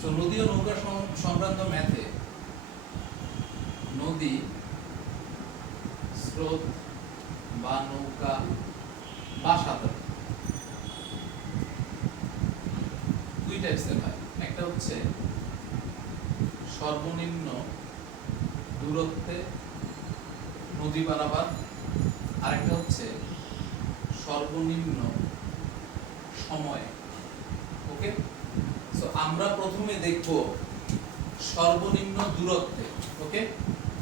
সো নদী ও নৌকা সংক্রান্ত ম্যাথে নদী, স্রোত বা নৌকা বা সাঁতার দুই টাইপসের হয়। একটা হচ্ছে সর্বনিম্ন দূরত্বে নদী পারাপার, আরেকটা হচ্ছে সর্বনিম্ন সময়, ওকে? সো আমরা প্রথমে দেখব সর্বনিম্ন দূরত্বে, ওকে?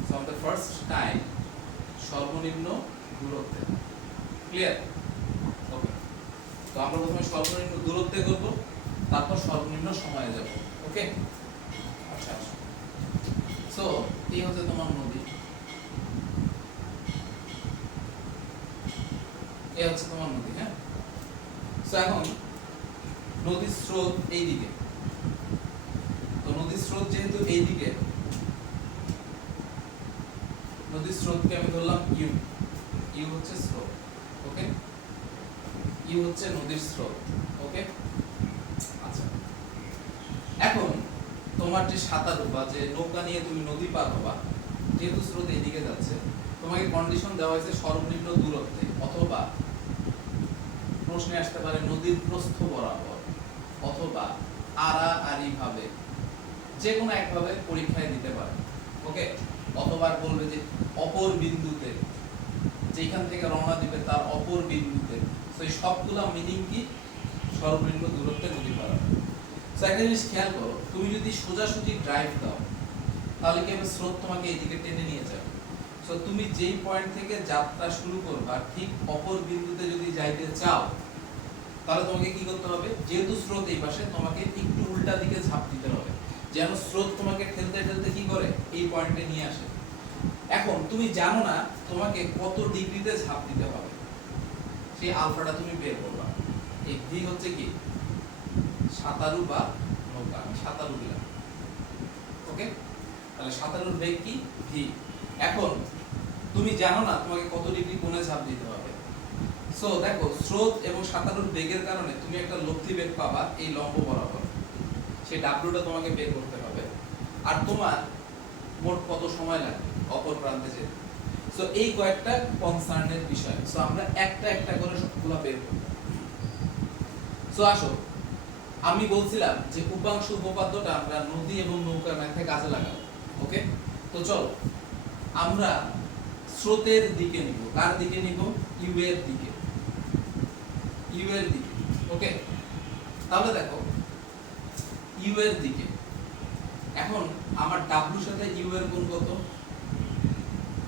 সো আমাদের ফার্স্ট টাইম সর্বনিম্ন দূরত্বে, ক্লিয়ার? ওকে, তো আমরা প্রথমে সর্বনিম্ন দূরত্বে করব, তারপর সর্বনিম্ন সময়ে যাব, ওকে? আচ্ছা, সো এই হচ্ছে তোমার নদী, এই হচ্ছে তোমার নদী, হ্যাঁ? সো সো এখন নদীর স্রোত এই দিকে, তো নদীর স্রোত যেহেতু এই দিকে, নদীর স্রোতকে আমি ধরলাম ইউ, ইউ হচ্ছে স্রোত, ওকে, ইউ হচ্ছে নদীর স্রোত, ওকে। আচ্ছা, এখন তোমার যে সাঁতারু বা যে নৌকা নিয়ে তুমি নদী পার হবা, যেহেতু স্রোত এইদিকে যাচ্ছে, তোমাকে কন্ডিশন দেওয়া হয়েছে সর্বনিম্ন দূরত্বে, অথবা প্রশ্নে আসতে পারে নদীর প্রস্থ বরাবর, অথবা আড়াআড়ি ভাবে, যে কোনো একভাবে পরীক্ষায় দিতে পারে, ওকে। অথবা বলবে যে অপর বিন্দুতে, যেখান থেকে রওনা দিবে তার অপর বিন্দুতে, তো এই সবগুলা মিনিং কি? সর্বনিম্ন দূরত্বে নদী পার হবে। তো একটা জিনিস খেয়াল করো, তুমি যদি সোজাসুজি ড্রাইভ দাও তাহলে কি হবে? স্রোত তোমাকে এইদিকে টেনে নিয়ে যাবে। সো তুমি যেই পয়েন্ট থেকে যাত্রা শুরু করবা, ঠিক অপর বিন্দুতে যদি যাইতে চাও, তাহলে তোমাকে কি করতে হবে? যেহেতু স্রোত এই পাশে, তোমাকে একটু উল্টা দিকে ঝাঁপ দিতে হবে, যেন স্রোত তোমাকে ঠেলতে ঠেলতে কি করে? এই পয়েন্টে নিয়ে আসে। এখন তুমি জানো না তোমাকে কত ডিগ্রিতে ঝাঁপ দিতে হবে, সেই আলফাটা তুমি বের করবা। এই ভি হচ্ছে কি? সাঁতারু বা নৌকা, আমি সাঁতারু দিলাম, ওকে। তাহলে সাঁতারুর বেগ কি? ভি। এখন তুমি জানো না তোমাকে কত ডিগ্রি কোণে ঝাঁপ দিতে হবে। সো দেখো, স্রোত এবং সাঁতারুর বেগের কারণে তুমি একটা লব্ধি বেগ পাবা এই লম্ব বরাবর, সেই ডাব্লিউটা তোমাকে বের করতে হবে। আর তোমার মোট কত সময় লাগবে অপর প্রান্তে যেতে। সো এই কয়েকটা কনসার্নের বিষয়। সো আমরা একটা একটা করে সবগুলো বের করব। সো আসো, আমি বলছিলাম যে উপাংশ উপপাদ্যটা আমরা নদী এবং নৌকার ম্যাথে কাজে লাগাবো, ওকে। তো চলো আমরা স্রোতের দিকে নিব। কার দিকে নিব? ইউ এর দিকে, ইউ এর দিকে, ওকে। তাহলে দেখো, ইউ এর দিকে এখন আমার ডাব্লিউর সাথে ইউ এর কোণ কত?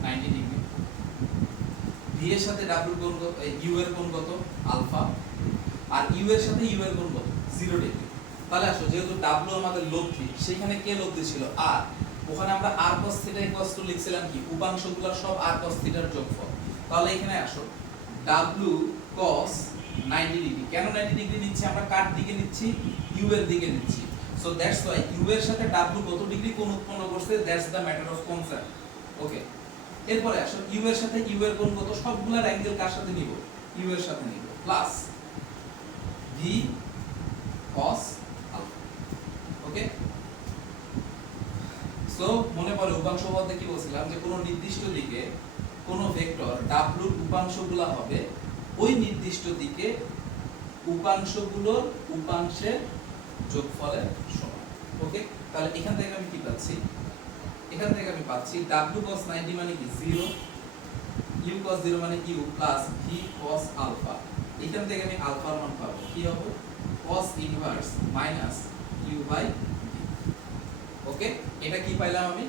90 ডিগ্রি। ভি এর সাথে ডাব্লিউ কোণ কত? ইউ এর কোণ কত? আলফা। আর ইউ এর সাথে ইউ এর কোণ কত? 0 ডিগ্রি। তাহলে আসো, যেহেতু ডাব্লিউ আমাদের লব্ধি, সেখানে কে লব্ধি ছিল? আর। ওখানে আমরা আর cos থিটা ইকুয়ালস টু লিখছিলাম কি? উপাংশগুলো সব আর cos থিটার যোগফল। তাহলে এখানে আসো, ডাব্লিউ cos 90 ডিগ্রি। কেন 90 ডিগ্রি নিচ্ছি আমরা? কার দিকে নিচ্ছি? ইউ এর দিকে নিচ্ছি। সো দ্যাটস ওয়াই ইউ এর সাথে ডাব্লিউ কত ডিগ্রি কোণ উৎপন্ন করছে, that's the matter of concern, okay. এরপরে আসো, ইউ এর সাথে ইউ এর কোণ কত? সবগুলার অ্যাঙ্গেল কার সাথে নিব? ইউ এর সাথে নিব, প্লাস ভি cos আলফা, ওকে। সো মনে পড়ে উপাংশ বলতে কি বলছিলাম? যে কোনো নির্দিষ্ট দিকে কোনো ভেক্টর ডাব্লিউর উপাংশগুলো হবে ওই নির্দিষ্ট দিকে উপাংশগুলোর উপাংশের যোগফলের সমান, ওকে। তাহলে এখান থেকে আমি কি পাচ্ছি? এখান থেকে আমি পাচ্ছি w cos 90 মানে কি? 0, u cos 0 মানে u plus v cos alpha. এখান থেকে আমি আলফার মান পাবো, কি হবে? cos inverse minus u by v, okay. এটা কি পাইলাম আমি?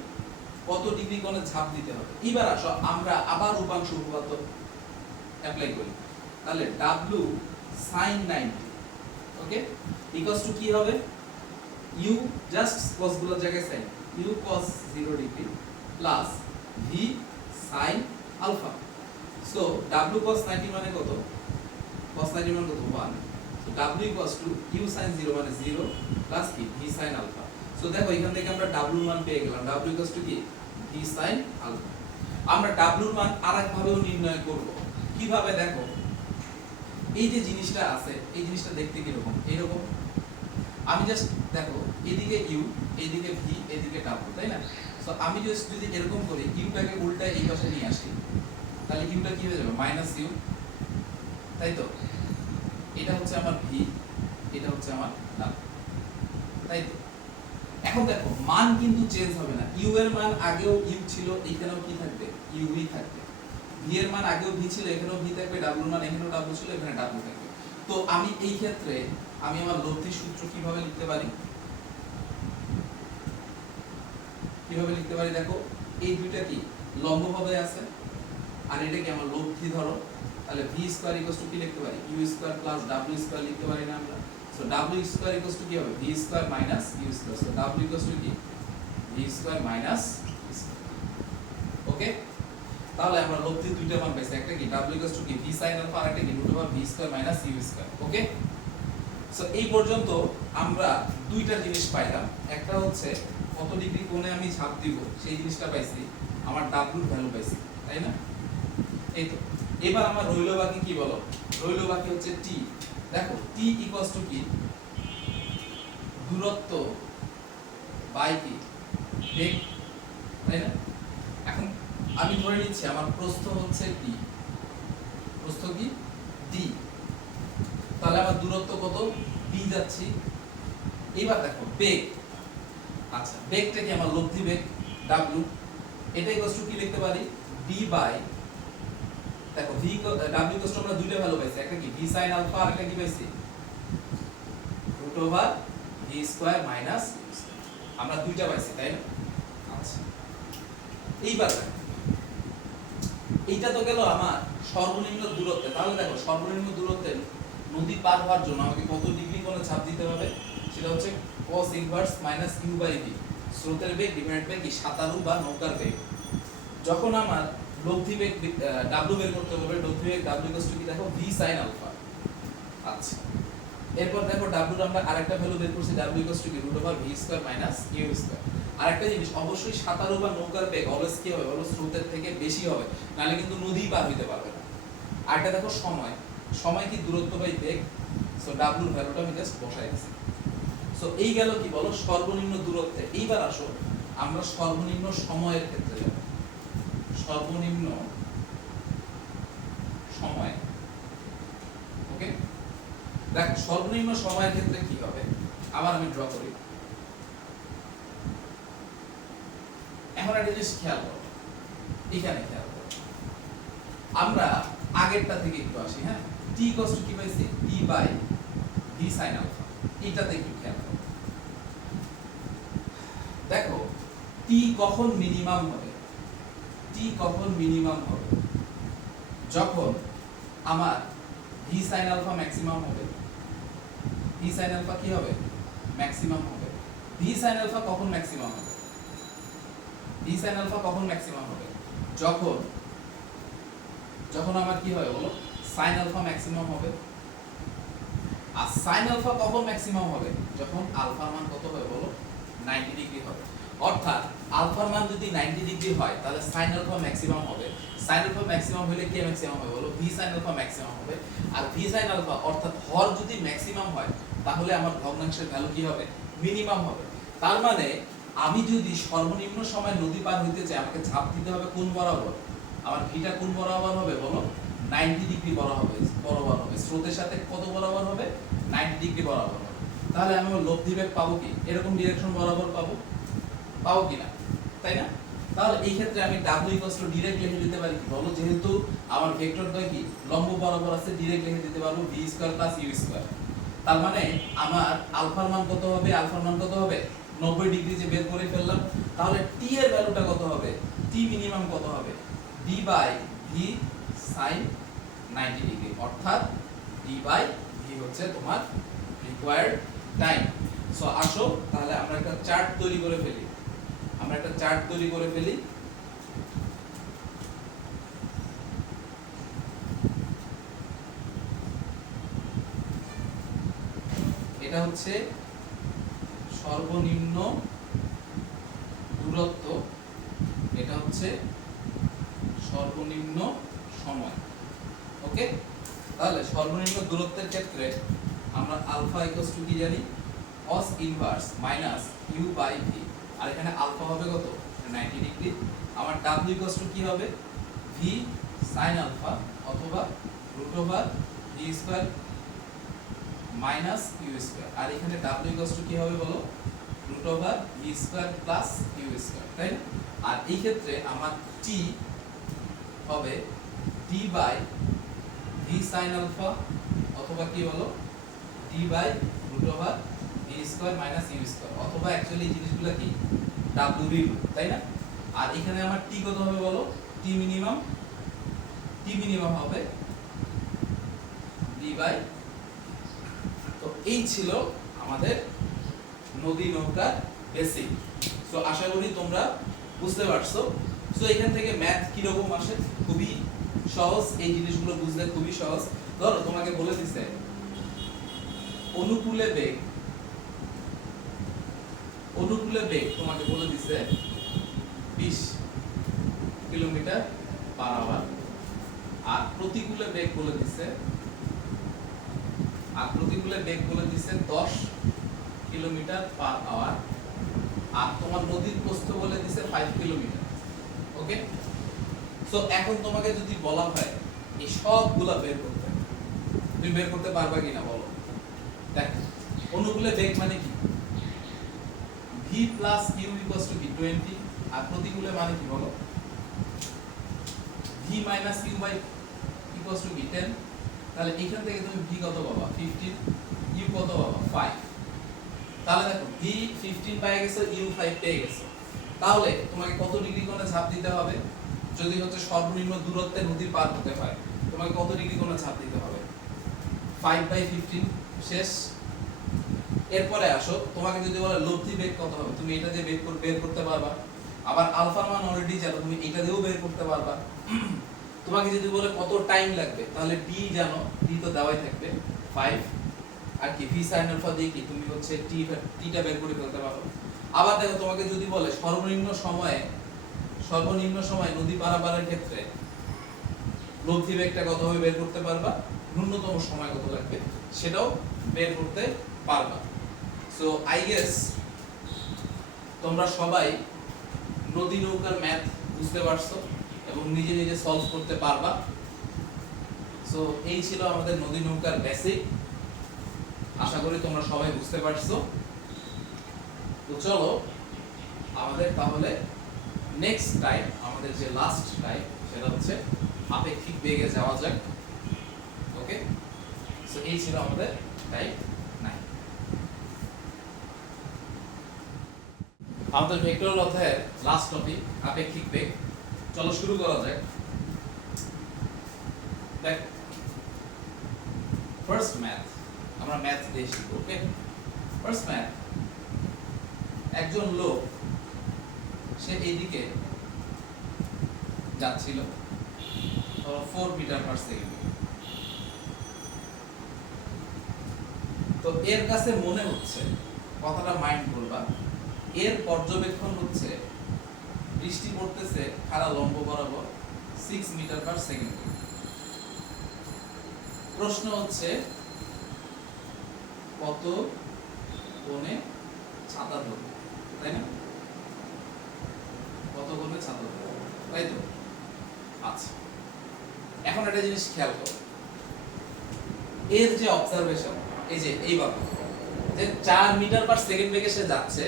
কত ডিগ্রি কোণে ঝাঁপ দিতে হবে। এবার আসো আমরা আবার উপাংশ উপপাদ্য অ্যাপ্লাই করি। তাহলে w sin 90, okay, equals to কি হবে? u জাস্ট cos গুলোর জায়গায় sin, u cos 0 degree plus v sin alpha. So w cos 90 মানে কত? cos 90 মানে কত? 1। So w equals two u sin 0 মানে 0 প্লাস কি? v sin alpha. সো দেখো, এখান থেকে আমরা w মান পেয়ে গেলাম। w ইকুয়ালস টু কি? v sin alpha. আমরা w এর মান আরেক ভাবেও নির্ণয় করব। কিভাবে? দেখো, এই যে জিনিসটা আছে, এই জিনিসটা দেখতে কি রকম? এরকম। আমি জাস্ট দেখো, এদিকে ইউ, এদিকে ভি, এদিকে ডাব্লিউ, তাই না? সো আমি জাস্ট যদি এরকম করি, ইউটাকে উল্টা এই পাশে নিয়ে আসি, তাহলে ইউটা কি হয়ে যাবে? মাইনাস ইউ, তাই তো? এটা হচ্ছে আমার ভি, এটা হচ্ছে আমার ডাব্লিউ, তাই তো? এখন দেখো, মান কিন্তু চেঞ্জ হবে না। ইউ এর মান আগেও ইউ ছিল, এখানেও কি থাকবে? ইউ ই থাকবে। ভি এর মান আগেও ভি ছিল, এখানেও ভি থাকবে। ডাব্লিউর মান এখানেও ডাব্লিউ ছিল, এখানে ডাব্লিউ থাকবে। তো আমি এই ক্ষেত্রে আমি আমার লব্ধির সূত্র কিভাবে লিখতে পারি? কিভাবে লিখতে পারি? দেখো, এই দুইটা কি লম্বভাবে আছে, আর এটা কি আমার লব্ধি ধরো। তাহলে ভি স্কয়ার ইকুয়ালস টু কি লিখতে পারি? U square plus W square লিখতে পারি না আমরা? So W square equals to কি হবে? V square minus U square. So W equals to কি? V square minus, okay. তাহলে আমরা লব্ধি দুইটা মান পাইছি, একটা কি w কি v sin alpha আর একটা কি √v² - u²। ওকে, সো এই পর্যন্ত আমরা দুইটা জিনিস পাইলাম, একটা হচ্ছে কত ডিগ্রি কোণে আমি ঝাঁপ দিব সেই জিনিসটা পাইছি, আমার w এর ভ্যালু পাইছি, তাই না? এই তো এবার আমার রইল বাকি কি বলো, রইল বাকি হচ্ছে t। দেখো t কি দূরত্ব বাই কি বেগ, তাই না? এখন আমি ধরে নিচ্ছি আমার প্রস্থ হচ্ছে d, প্রস্থ কি d, তাহলে আমার দূরত্ব কত b যাচ্ছি। এবার দেখো বেগ, আচ্ছা বেগটা কি আমার লব্ধি বেগ w, এটা কি লিখতে পারি b বাই, দেখো v w আমরা দুইটা ভ্যালু পাইছি, একটা কি v sin alpha আর একটা কি পাইছি √v² - আমরা দুইটা পাইছি, তাই না? আচ্ছা এইবার এইটা তো গেল আমার সর্বনিম্ন দূরত্বে। তাহলে দেখো সর্বনিম্ন দূরত্বে নদী পার হওয়ার জন্য আমাকে কত ডিগ্রি কোণে চাপ দিতে হবে, সেটা হচ্ছে cos inverse minus u by v, স্রোতের বেগ ডিভাইড বাই কি সাঁতারু বা নৌকার বেগ। যখন আমার লব্ধি বেগ w বের করতে হবে, লব্ধি বেগ w কি দেখো v sin alpha। আচ্ছা এরপর দেখো w এর আমরা আরেকটা ভ্যালু বের করছি, w কি √v² - u²। আরেকটা জিনিস, অবশ্যই সাঁতারু বা নৌকার বেগ অলওয়েজ কি হবে বলো, স্রোতের থেকে বেশি হবে, নাহলে কিন্তু নদী পার হইতে পারবে না। আরেকটা দেখো সময়, সময় কি দূরত্ব বাই বেগ, সো w এর ভ্যালুটা আমি জাস্ট বসাই দিছি। সো এই গেল কি বলো সর্বনিম্ন দূরত্বে। এইবার আসো আমরা সর্বনিম্ন সময়ের ক্ষেত্রে যাব, সর্বনিম্ন সময়। ওকে, দেখ সর্বনিম্ন সময়ের ক্ষেত্রে কি হবে, আবার আমি ড্র করি। এখন একটা জিনিস খেয়াল করো, এখানে খেয়াল করো, আমরা আগেরটা থেকে একটু আসি। হ্যাঁ, t কি পাইছি t by v sin alpha, এটাতে একটু খেয়াল করো। দেখো t কখন মিনিমাম হবে, t কখন মিনিমাম হবে, যখন আমার v sin alpha ম্যাক্সিমাম হবে। v sin alpha কি হবে ম্যাক্সিমাম হবে। v sin alpha কখন ম্যাক্সিমাম হবে, v sin alpha কখন ম্যাক্সিমাম হবে, যখন যখন আমার কি হয় বলো sin alpha ম্যাক্সিমাম হবে। আর sin alpha কখন ম্যাক্সিমাম হবে, যখন আলফার মান কত হবে বলো 90 ডিগ্রি হবে। অর্থাৎ আলফার মান যদি 90 ডিগ্রি হয় তাহলে sin alpha ম্যাক্সিমাম হবে। sin alpha ম্যাক্সিমাম হলে কে ম্যাক্সিমাম হবে বলো, v sin alpha ম্যাক্সিমাম হবে। আর v sin alpha অর্থাৎ হর যদি ম্যাক্সিমাম হয় তাহলে আমার ভগ্নাংশের ভ্যালু কি হবে, মিনিমাম হবে। তার মানে আমি যদি সর্বনিম্ন সময় নদী পার হইতে চাই, আমাকে ঝাঁপ দিতে হবে কোন বরাবর, আমার ভিটা কোন বরাবর হবে বলো 90 ডিগ্রি বরাবর হবে, স্রোতের সাথে কত বরাবর হবে 90 ডিগ্রি বরাবর হবে। তাহলে আমি আমার লব্ধি বেগ পাবো কি এরকম ডিরেকশন বরাবর পাবো কিনা, তাই না? তাহলে এই ক্ষেত্রে আমি w ডিরেক্ট লিখে দিতে পারি কি বলো, যেহেতু আমার ভেক্টরটা কি লম্ব বরাবর আছে, ডিরেক্ট লিখে দিতে পারবো v² + u²। তার মানে আমার আলফার মান কত হবে, আলফার মান কত হবে 90 ডিগ্রি যে বের করে ফেললাম। তাহলে t এর ভ্যালুটা কত হবে, t মিনিমাম কত হবে d by v sin 90 degree, অর্থাৎ d বাই v হচ্ছে তোমার রিকোয়ার্ড টাইম। সো আসো তাহলে আমরা একটা চার্ট তৈরি করে ফেলি, এটা হচ্ছে সর্বনিম্ন দূরত্ব, এটা হচ্ছে সর্বনিম্ন সময়। ওকে, তাহলে সর্বনিম্ন দূরত্বের ক্ষেত্রে আমরা আলফা কি জানি cos inverse minus u by v, আর এখানে আলফা হবে কত 90 ডিগ্রি। আমার w কি হবে v sin alpha অথবা √v² - u², আর এখানে w কি হবে বলো √v² + u², তাই না? আর এই ক্ষেত্রে আমার t হবে d by v sin alpha অথবা কি বলো d বাই √v² - u², অথবা অ্যাকচুয়ালি জিনিসগুলো কি w রিল, তাই না? আর এখানে আমার t কত হবে বলো, t মিনিমাম হবে d বাই। তো এই ছিল আমাদের নদী নৌকার বেসিক। সো আশা করি তোমরা বুঝতে পারছো। সো এখান থেকে ম্যাথ কি রকম আসে, খুবই সহজ, এই জিনিসগুলো বুঝলে খুবই সহজ। ধরো তোমাকে বলে দিছে অনুকূলে বেগ তোমাকে বলে দিছে 20 কিলোমিটার পার আওয়ার, আর প্রতিকূলে বেগ বলে দিছে 10 কিলোমিটার পার আওয়ার, আর তোমার নদীর প্রস্থ বলে দিছে 5 কিলোমিটার। ওকে, সো এখন তোমাকে যদি বলা হয় এই সবগুলা বের করতে, তুমি বের করতে পারবা কিনা বলো? দেখ, অনুকূলে বেগ মানে কি, v plus u equals to কি 20, আর প্রতিকূলে মানে কি বলো, v minus u by equals to কি 10। তাহলে এখান থেকে তুমি v কত পাবা 15, u কত পাবা 5। তাহলে দেখো v 15 পেয়ে গেছো, u 5 পেয়ে গেছো। তাহলে তোমাকে কত ডিগ্রি কোণে ঝাঁপ দিতে হবে? যদি হচ্ছে সর্বনিম্ন দূরত্বে নদী পার হতে হয়, তোমাকে কত ডিগ্রি কোণে ঝাঁপ দিতে হবে? 5/15 শেষ। এরপরে আসো, তোমাকে যদি বলে লব্ধি বেগ কত হবে, তুমি এটা দিয়ে বের করতে পারবা। আবার আলফার মান অলরেডি জানো, তুমি এটা দিয়েও বের করতে পারবা। তোমাকে যদি বলে কত টাইম লাগবে, তাহলে d জানো, d তো দেওয়াই থাকবে 5, আর কি v sin আলফা দিয়ে কি তুমি হচ্ছে t টা বের করে ফেলতে পারো। আবার দেখো, তোমাকে যদি বলে সর্বনিম্ন সময় নদী পারাপারের ক্ষেত্রে লব্ধি বেগটা কত হবে বের করতে পারবা, ন্যূনতম সময় কত লাগবে সেটাও বের করতে পারবা। সো আই গেস তোমরা সবাই নদী নৌকার ম্যাথ বুঝতে পারছো এবং নিজে নিজে সলভ করতে পারবা। সো এই ছিল আমাদের নদী নৌকার বেসিক, আশা করি তোমরা সবাই বুঝতে পারছো। তো চলো আমাদের তাহলে নেক্সট টাইম, আমাদের যে লাস্ট টাইম, সেটা হচ্ছে আপেক্ষিক বেগে যাওয়া যাক। ওকে, সো এই ছিল আমাদের টাইপ 9। আমাদের ভেক্টর অধ্যায়ের লাস্ট টপিক আপেক্ষিক বেগ। চলো শুরু করা যাক। দেখ, ফার্স্ট ম্যাথ, আমরা ম্যাথ দিয়ে শিখব। ওকে, ফার্স্ট ম্যাথ, একজন লোক সে এইদিকে যাচ্ছিল 4 মিটার পার সেকেন্ড। তো এর কাছে মনে হচ্ছে, কথাটা মাইন্ড করবা, এর পর্যবেক্ষণ হচ্ছে বৃষ্টি পড়তেছে খাড়া লম্ব বরাবর 6 মিটার পার সেকেন্ড। প্রশ্ন হচ্ছে কত কোণে ছাতা ধরবে, তাই না? কত কোণে ছাতা ধরবে, তাই তো? আচ্ছা, এখন একটা জিনিস খেয়াল করো, এর যে অবজারভেশন, এই যে এইভাবে যে 4 মিটার পার সেকেন্ড বেগে সে যাচ্ছে,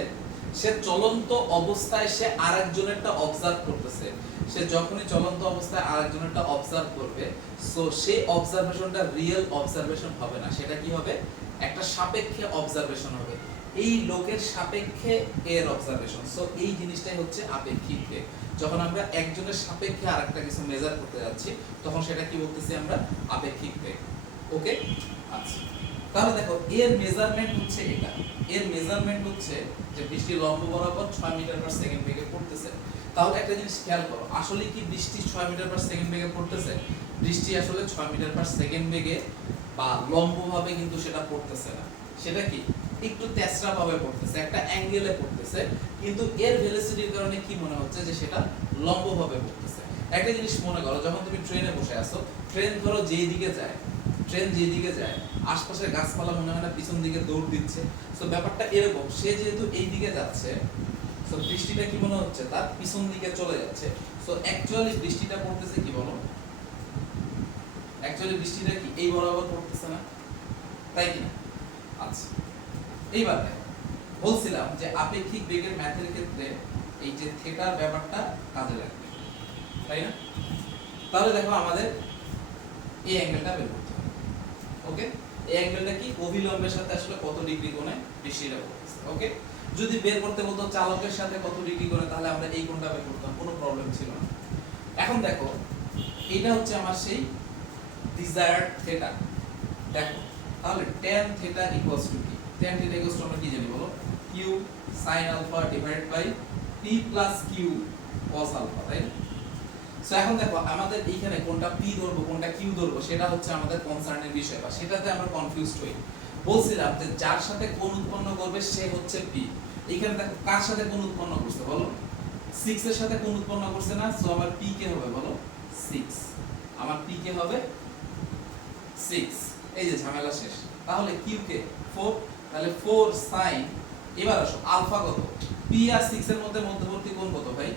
সে চলন্ত অবস্থায় সে আরেকজনেরটা অবজার্ভ করতেছে। সে যখনই চলন্ত অবস্থায় আরেকজনেরটা অবজার্ভ করবে, সো সেই অবজারভেশনটা রিয়েল অবজারভেশন হবে না, সেটা কি হবে, একটা সাপেক্ষে অবজারভেশন হবে, এই লোকের সাপেক্ষে এর অবজারভেশন। সো এই জিনিসটাই হচ্ছে আপেক্ষিক বেগ। যখন আমরা একজনের সাপেক্ষে আরেকটা কিছু মেজার করতে যাচ্ছি, তখন সেটা কি বলতেছি আমরা, আপেক্ষিক বেগ। ওকে, আচ্ছা, তাহলে দেখো এর মেজারমেন্ট হচ্ছে এটা, এর মেজারমেন্ট হচ্ছে যে বৃষ্টি লম্ব বরাবর 6 মিটার পার সেকেন্ড বেগে পড়তেছে। তাহলে একটা জিনিস খেয়াল করো, আসলে কি বৃষ্টি 6 মিটার পার সেকেন্ড বেগে পড়তেছে? বৃষ্টি আসলে 6 মিটার পার সেকেন্ড বেগে বা লম্বভাবে কিন্তু সেটা পড়তেছে না, সেটা কি একটু তেসরা ভাবে পড়তেছে, একটা অ্যাঙ্গেলে পড়তেছে, কিন্তু এর ভেলোসিটির কারণে কি মনে হচ্ছে যে সেটা লম্বভাবে পড়তেছে। একটা জিনিস মনে করো, যখন তুমি ট্রেনে বসে আছো, ট্রেন ধরো যেদিকে যায়, আশপাশের গাছপালা মনে হয় না পিছন দিকে দৌড় দিচ্ছে। সো ব্যাপারটা এরকম, সে যেহেতু এই দিকে যাচ্ছে, সো বৃষ্টিটা কি মনে হচ্ছে তার পিছন দিকে চলে যাচ্ছে। সো অ্যাকচুয়ালি বৃষ্টিটা পড়তেছে কি বলো, অ্যাকচুয়ালি বৃষ্টিটা কি এই বরাবর পড়তেছে না, তাই কি না? আচ্ছা, এইবার বলছিলাম যে আপেক্ষিক বেগের ম্যাথের ক্ষেত্রে এই যে থিটার ব্যাপারটা কাজে লাগবে, তাই না? তাহলে দেখো আমাদের এই অ্যাঙ্গেলটা বের করতে হবে। ওকে, এই অ্যাঙ্গেলটা কি, অভিলম্বের সাথে আসলে কত ডিগ্রি কোণে বৃষ্টিটা পড়তেছে। ওকে, যদি বের করতে বলতো চালকের সাথে কত ডিগ্রি কোণে, তাহলে আমরা এই কোণটা বের করতাম, কোনো প্রবলেম ছিল না। এখন দেখো এটা হচ্ছে আমার সেই ডিজায়ার্ড থিটা। দেখো তাহলে tan থিটা ইকুয়ালস টু কি, tan থিটা ইকুয়ালস টু আমরা কি জানি বলো, q sin alpha divided by p plus q cos alpha, তাই না? সো এখন দেখো আমাদের এইখানে কোনটা p ধরবো কোনটা q ধরবো সেটা হচ্ছে আমাদের কনসার্নের বিষয়, বা সেটাতে আমরা কনফিউজড হই। বলছিলাম যে যার সাথে কোণ উৎপন্ন করবে সে হচ্ছে p। এইখানে দেখো কার সাথে কোণ উৎপন্ন করছে বলো? 6 এর সাথে কোণ উৎপন্ন করছে না, সো আমার p কে হবে বলো 6, আমার p কে হবে 6। এই যে ঝামেলা শেষ। তাহলে q কে 4, তাহলে 4 sin, এবার আসো আলফা কত? p আর 6 এর মধ্যে মধ্যবর্তী কোণ কত ভাই?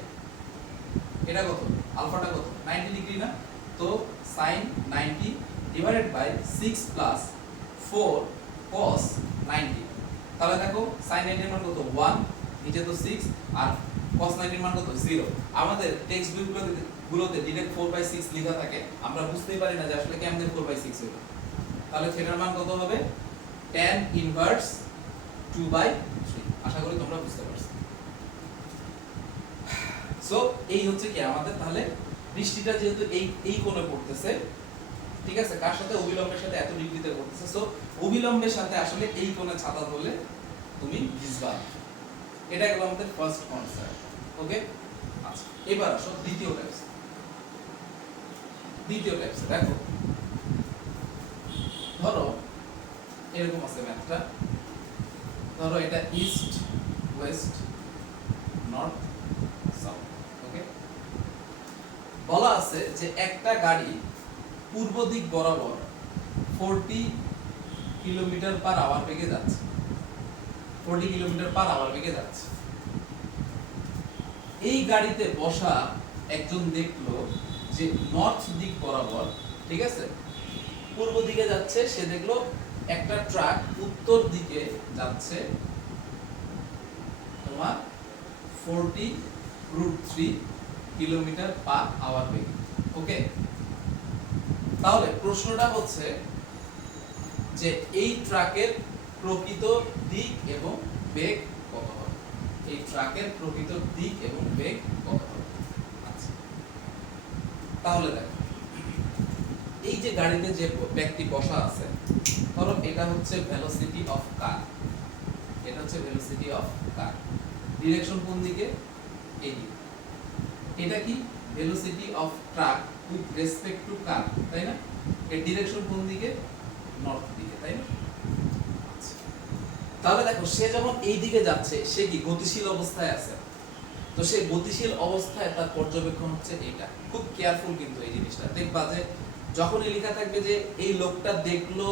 এটা কত? আলফাটা কত? 90 ডিগ্রি না? তো sin 90 divided by 6 plus 4 cos 90। তাহলে দেখো sin 90 এর মান কত? 1, নিচে তো 6 আর cos 90 এর মান কত? 0। আমাদের টেক্সট বুকগুলোতে ডাইরেক্ট 4/6 লেখা থাকে, আমরা বুঝতেই পারি না যে আসলে কেমনে 4/6 হলো। তাহলে থিটার মান কত হবে? tan inverse 2/3। আশা করি তোমরা বুঝতে পারছো। সো এই হচ্ছে কি আমাদের, তাহলে বৃষ্টিটা যেহেতু এই কোণে পড়তেছে, ঠিক আছে, কার সাথে? অবিলম্বের সাথে, এত ডিগ্রিতে পড়তেছে। সো অবিলম্বের সাথে আসলে এই কোণে ছাতা ধরলে তুমি ভিজবা। এটা গেল আমাদের ফার্স্ট কনসেপ্ট। ওকে, আচ্ছা এবার আসো দ্বিতীয় টাইপস। দ্বিতীয় টাইপস দেখো, ধরো এরকম আছে ম্যাথটা, ধরো এটা ইস্ট ওয়েস্ট নর্থ সাউথ। ওকে, বলা আছে যে একটা গাড়ি পূর্ব দিক বরাবর 40 কিলোমিটার পার আওয়ার বেগে যাচ্ছে, 40 কিলোমিটার পার আওয়ার বেগে যাচ্ছে। এই গাড়িতে বসা একজন দেখলো যে নর্থ দিক বরাবর, ঠিক আছে, পূর্ব দিকে যাচ্ছে, সে দেখলো একটা ট্রাক উত্তর দিকে যাচ্ছে তোমার 40√3 কিলোমিটার পার আওয়ার বেগে। ওকে, তাহলে প্রশ্নটা হচ্ছে যে এই ট্রাকের প্রকৃত দিক এবং বেগ কত হবে? এই ট্রাকের প্রকৃত দিক এবং বেগ কত হবে? আচ্ছা, তাহলে দেখো এই যে গাড়িতে যে ব্যক্তি বসা আছে, ধরো এটা হচ্ছে ভেলোসিটি অফ কার, এটা হচ্ছে ভেলোসিটি অফ কার। ডিরেকশন কোন দিকে? এই দিকে। এটা কি? Velocity of truck with respect to car, তাই না? এর ডিরেকশন কোন দিকে? নর্থ দিকে, তাই না? আচ্ছা, তাহলে দেখো সে যখন এই দিকে যাচ্ছে সে কি গতিশীল অবস্থায় আছে? তো সে গতিশীল অবস্থায় তার পর্যবেক্ষণ হচ্ছে এটা। খুব কেয়ারফুল কিন্তু এই জিনিসটা দেখবা যে যখনই লেখা থাকবে যে এই লোকটা দেখলো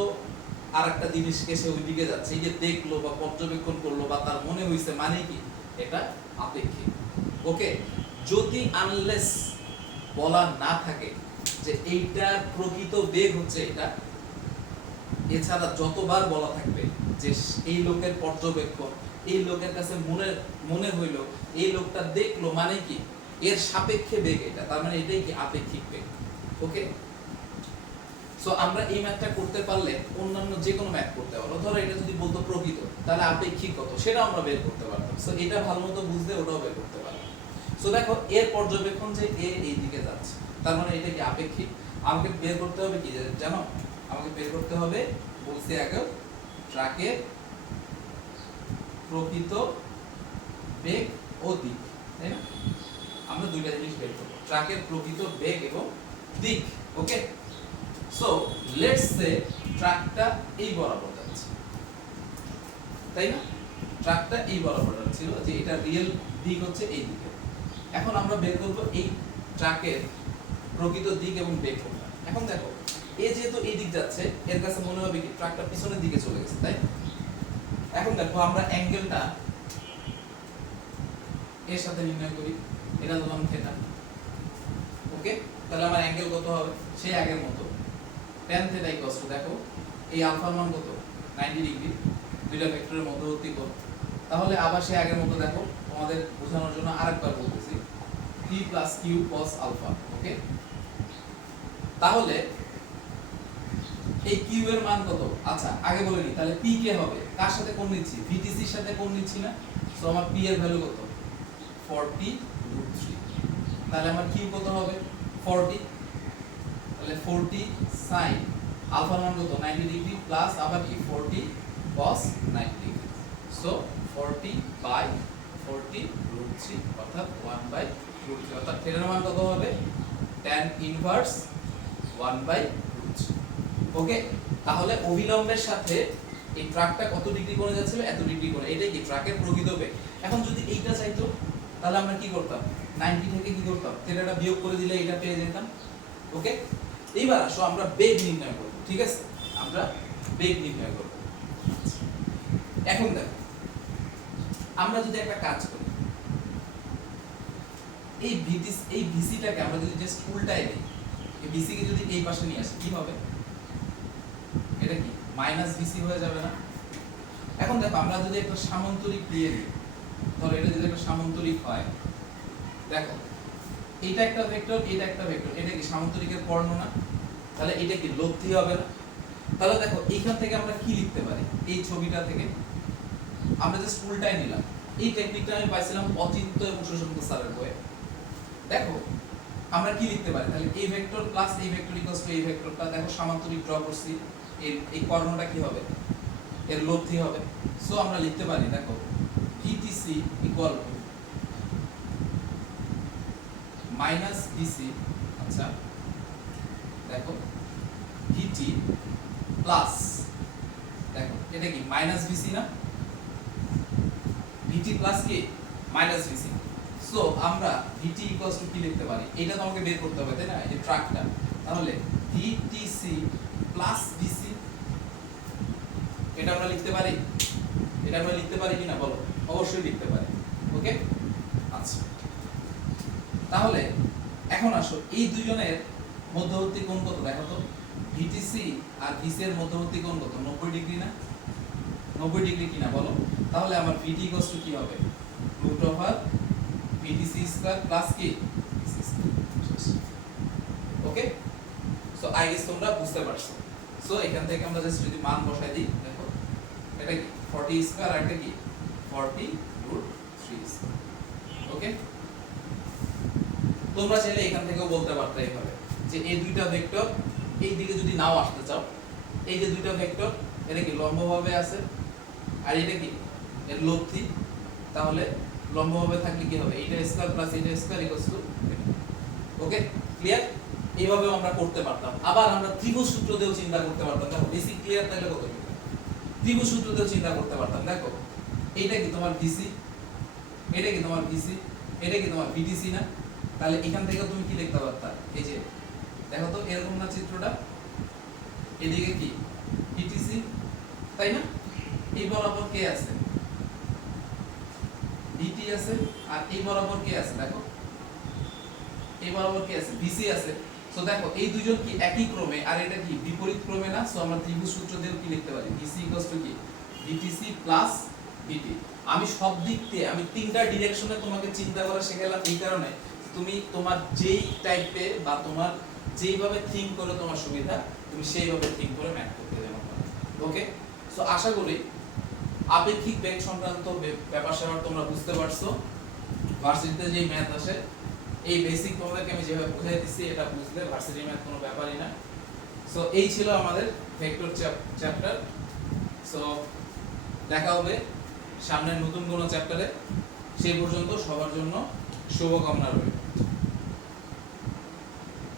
আর একটা জিনিসকে সে ওই দিকে যাচ্ছে, এই যে দেখলো বা পর্যবেক্ষণ করলো বা তার মনে হইছে, মানে কি এটা আপেক্ষিক। ওকে, যদি আনলেস বলা না থাকে যে এইটার প্রকৃত বেগ হচ্ছে এটা, এছাড়া যতবার বলা থাকবে যে এই লোকের পর্যবেক্ষণ, এই লোকের কাছে মনে হইলো, এই লোকটা দেখলো, মানে কি এর সাপেক্ষে বেগ এটা, তার মানে এটাই কি আপেক্ষিক বেগ। ওকে, সো আমরা এই ম্যাথটা করতে পারলে অন্যান্য যে কোনো ম্যাথ করতে পারবো। ধরো এটা যদি বলতো প্রকৃত, তাহলে আপেক্ষিক কত সেটা আমরা বের করতে পারতাম। সো এটা ভালোমতো বুঝলে ওটাও বের করতে পারবো। সো দেখো এর পর্যবেক্ষণ যে এ এই দিকে যাচ্ছে, তার মানে এটা কি আপেক্ষিক। আমাকে বের করতে হবে কি জানো? আমাকে বের করতে হবে, বলছি আগে, ট্রাকের প্রকৃত বেগ ও দিক, তাই না? আমরা দুইটা জিনিস বের করব, ট্রাকের প্রকৃত বেগ এবং দিক। ওকে, সো লেটস সে ট্রাকটা এই বরাবর যাচ্ছে, তাই না? ট্রাকটা এই বরাবর ছিল, যে এটা রিয়েল দিক হচ্ছে এই দিকে। এখন আমরা বের করব এই ট্রাকের প্রকৃত দিক এবং বেগ কোনটা। এখন দেখো এ যেহেতু এই দিক যাচ্ছে, এর কাছে মনে হবে কি ট্রাকটা পিছনের দিকে চলে গেছে, তাই? এখন দেখো আমরা অ্যাঙ্গেলটা এর সাথে নির্ণয় করি, এটা ধরলাম থিটা। ওকে, তাহলে আমার অ্যাঙ্গেল কত হবে? সেই আগের মতো tan থিটা ইকুয়ালস টু, দেখো এই আলফার মান কত? 90 ডিগ্রি, দুইটা ভেক্টরের মধ্যবর্তী কোণ। তাহলে আবার সেই আগের মতো দেখো, তোমাদের বোঝানোর জন্য আরেকবার বলতেছি, p + q cos alpha. Okay, তাহলে এই q এর মান কত? আচ্ছা আগে বলে নি, তাহলে p কে হবে কার সাথে কোণ নিচ্ছি? VTC এর সাথে কোণ নিচ্ছি না? সো আমার p এর ভ্যালু কত? 40√3। তাহলে আমার q কত হবে? 40। তাহলে 40 sin আলফার মান কত? 90 ডিগ্রি প্লাস আবার কি 40 cos 90 ডিগ্রি। সো 40/40√3 অর্থাৎ 1/2। √3 অর্থাৎ থিটার মান কত হবে tan ইনভার্স 1/√3। ওকে, তাহলে অবিলম্বের সাথে এই ট্রাকটা কত ডিগ্রি কোণে যাচ্ছিল, এত ডিগ্রি কোণে। এটাই কি ট্রাকের প্রকৃত বেগ। এখন যদি এইটা চাইতো তাহলে আমরা কি করতাম, 90 থেকে কি করতাম, থিটাটা বিয়োগ করে দিলে এটা পেয়ে যেতাম। ওকে, এইবার আসো আমরা বেগ নির্ণয় করব। ঠিক আছে, আমরা বেগ নির্ণয় করব। এখন দেখো, আমরা যদি একটা কাজ করি, এই ভিসিটাকে আমরা যদি জাস্ট উল্টায় দিই, এই ভিসি কে যদি এই পাশে নিয়ে আসি কি হবে, এটা কি মাইনাস ভিসি হয়ে যাবে না? এখন দেখো, আমরা যদি একটা সামান্তরিক দিয়ে দিই, ধরো এটা যদি একটা সামান্তরিক হয়, দেখো এইটা একটা ভেক্টর, এটা একটা ভেক্টর, এটা কি সামান্তরিকের কর্ণ না? তাহলে এটা কি লব্ধি হবে না? তাহলে দেখো এইখান থেকে আমরা কি লিখতে পারি, এই ছবিটা থেকে আমরা জাস্ট উল্টায় নিলাম। এই টেকনিকটা আমি পাইছিলাম অচিন্ত এবং সুশান্ত স্যারের বইয়ে। দেখো আমরা কি লিখতে পারি, তাহলে এই ভেক্টর প্লাস এই ভেক্টর ইকুয়ালস টু এই ভেক্টরটা, দেখো সামান্তরিক ড্র করছি, এই কর্ণটা কি হবে, এর লব্ধি হবে। সো আমরা লিখতে পারি, দেখো VTC equal to minus VC, আচ্ছা দেখো VT প্লাস, দেখো এটা কি মাইনাস VC না, VT প্লাস কি মাইনাস VC। সো আমরা VT ইকুয়ালস টু কি লিখতে পারি, এটা তো আমাকে বের করতে হবে তাই না, এই যে ট্রাকটা। তাহলে VTC প্লাস VC, এটা আমরা লিখতে পারি, এটা আমরা লিখতে পারি কিনা বলো, অবশ্যই লিখতে পারি। ওকে, আচ্ছা তাহলে এখন আসো এই দুজনের মধ্যবর্তী কোণ কত দেখো তো, VTC আর VC এর মধ্যবর্তী কোণ কত, 90 ডিগ্রি না, 90 ডিগ্রি কিনা বলো। তাহলে আমার VT ইকুয়ালস টু কি হবে, √VTC স্কয়ার প্লাস কি VC square. Okay, so I guess তোমরা বুঝতে পারছো। সো এখান থেকে আমরা জাস্ট যদি মান বসাই দিই, দেখো এটা কি 40 স্কয়ার আর এটা কি 40√3 স্কয়ার। ওকে, তোমরা চাইলে এখান থেকেও বলতে পারতে এইভাবে যে এই দুইটা ভেক্টর এই দিকে যদি নাও আসতে চাও, এই যে দুইটা ভেক্টর এটা কি লম্বভাবে আছে আর এটা কি এর লব্ধি, তাহলে লম্বভাবে থাকলে কি হবে, এইটা স্কয়ার প্লাস এইটা স্কয়ার ইকুয়ালস টু। ওকে, ক্লিয়ার? এইভাবেও আমরা করতে পারতাম। আবার আমরা ত্রিভুজ সূত্র দিয়েও চিন্তা করতে পারতাম। দেখো বেসিক ক্লিয়ার তাহলে কত, ত্রিভুজ সূত্র দিয়েও চিন্তা করতে পারতাম। দেখো এইটা কি তোমার VC, এটা কি তোমার VC, এটা কি তোমার VTC না? তাহলে এখান থেকে তুমি কি লিখতে পারতা, এই যে দেখো তো এরকম না চিত্রটা, এদিকে কি VTC তাই না, এই বরাবর কে আছে, VT আছে, আর এই বরাবর কে আছে, দেখো এই বরাবর কে আছে, VC আছে। সো দেখো এই দুইজন কি একই ক্রমে আর এটা কি বিপরীত ক্রমে না। সো আমরা ত্রিভুজ সূত্র দিয়ে কি লিখতে পারি, VC ইকুয়ালস টু কি VTC প্লাস VT। আমি সব দিক দিয়ে আমি তিনটা ডিরেকশনে তোমাকে চিন্তা করা শেখালাম এই কারণে, তুমি তোমার যেই টাইপে বা তোমার যেইভাবে থিংক করে তোমার সুবিধা, তুমি সেইভাবে থিংক করে ম্যাথ করতে যাবে। ওকে, সো আশা করি আপেক্ষিক বেগ সংক্রান্ত ব্যাপার স্যাপার তোমরা বুঝতে পারছো। ভার্সিটিতে যেই ম্যাথ আসে এই বেসিক তোমাদেরকে আমি যেভাবে বুঝাই দিচ্ছি, এটা বুঝলে ভার্সিটি ম্যাথ কোনো ব্যাপারই না। সো এই ছিল আমাদের ভেক্টর চ্যাপ্টার। সো দেখা হবে সামনের নতুন কোনো চ্যাপ্টারে। সেই পর্যন্ত সবার জন্য শুভকামনা রইল।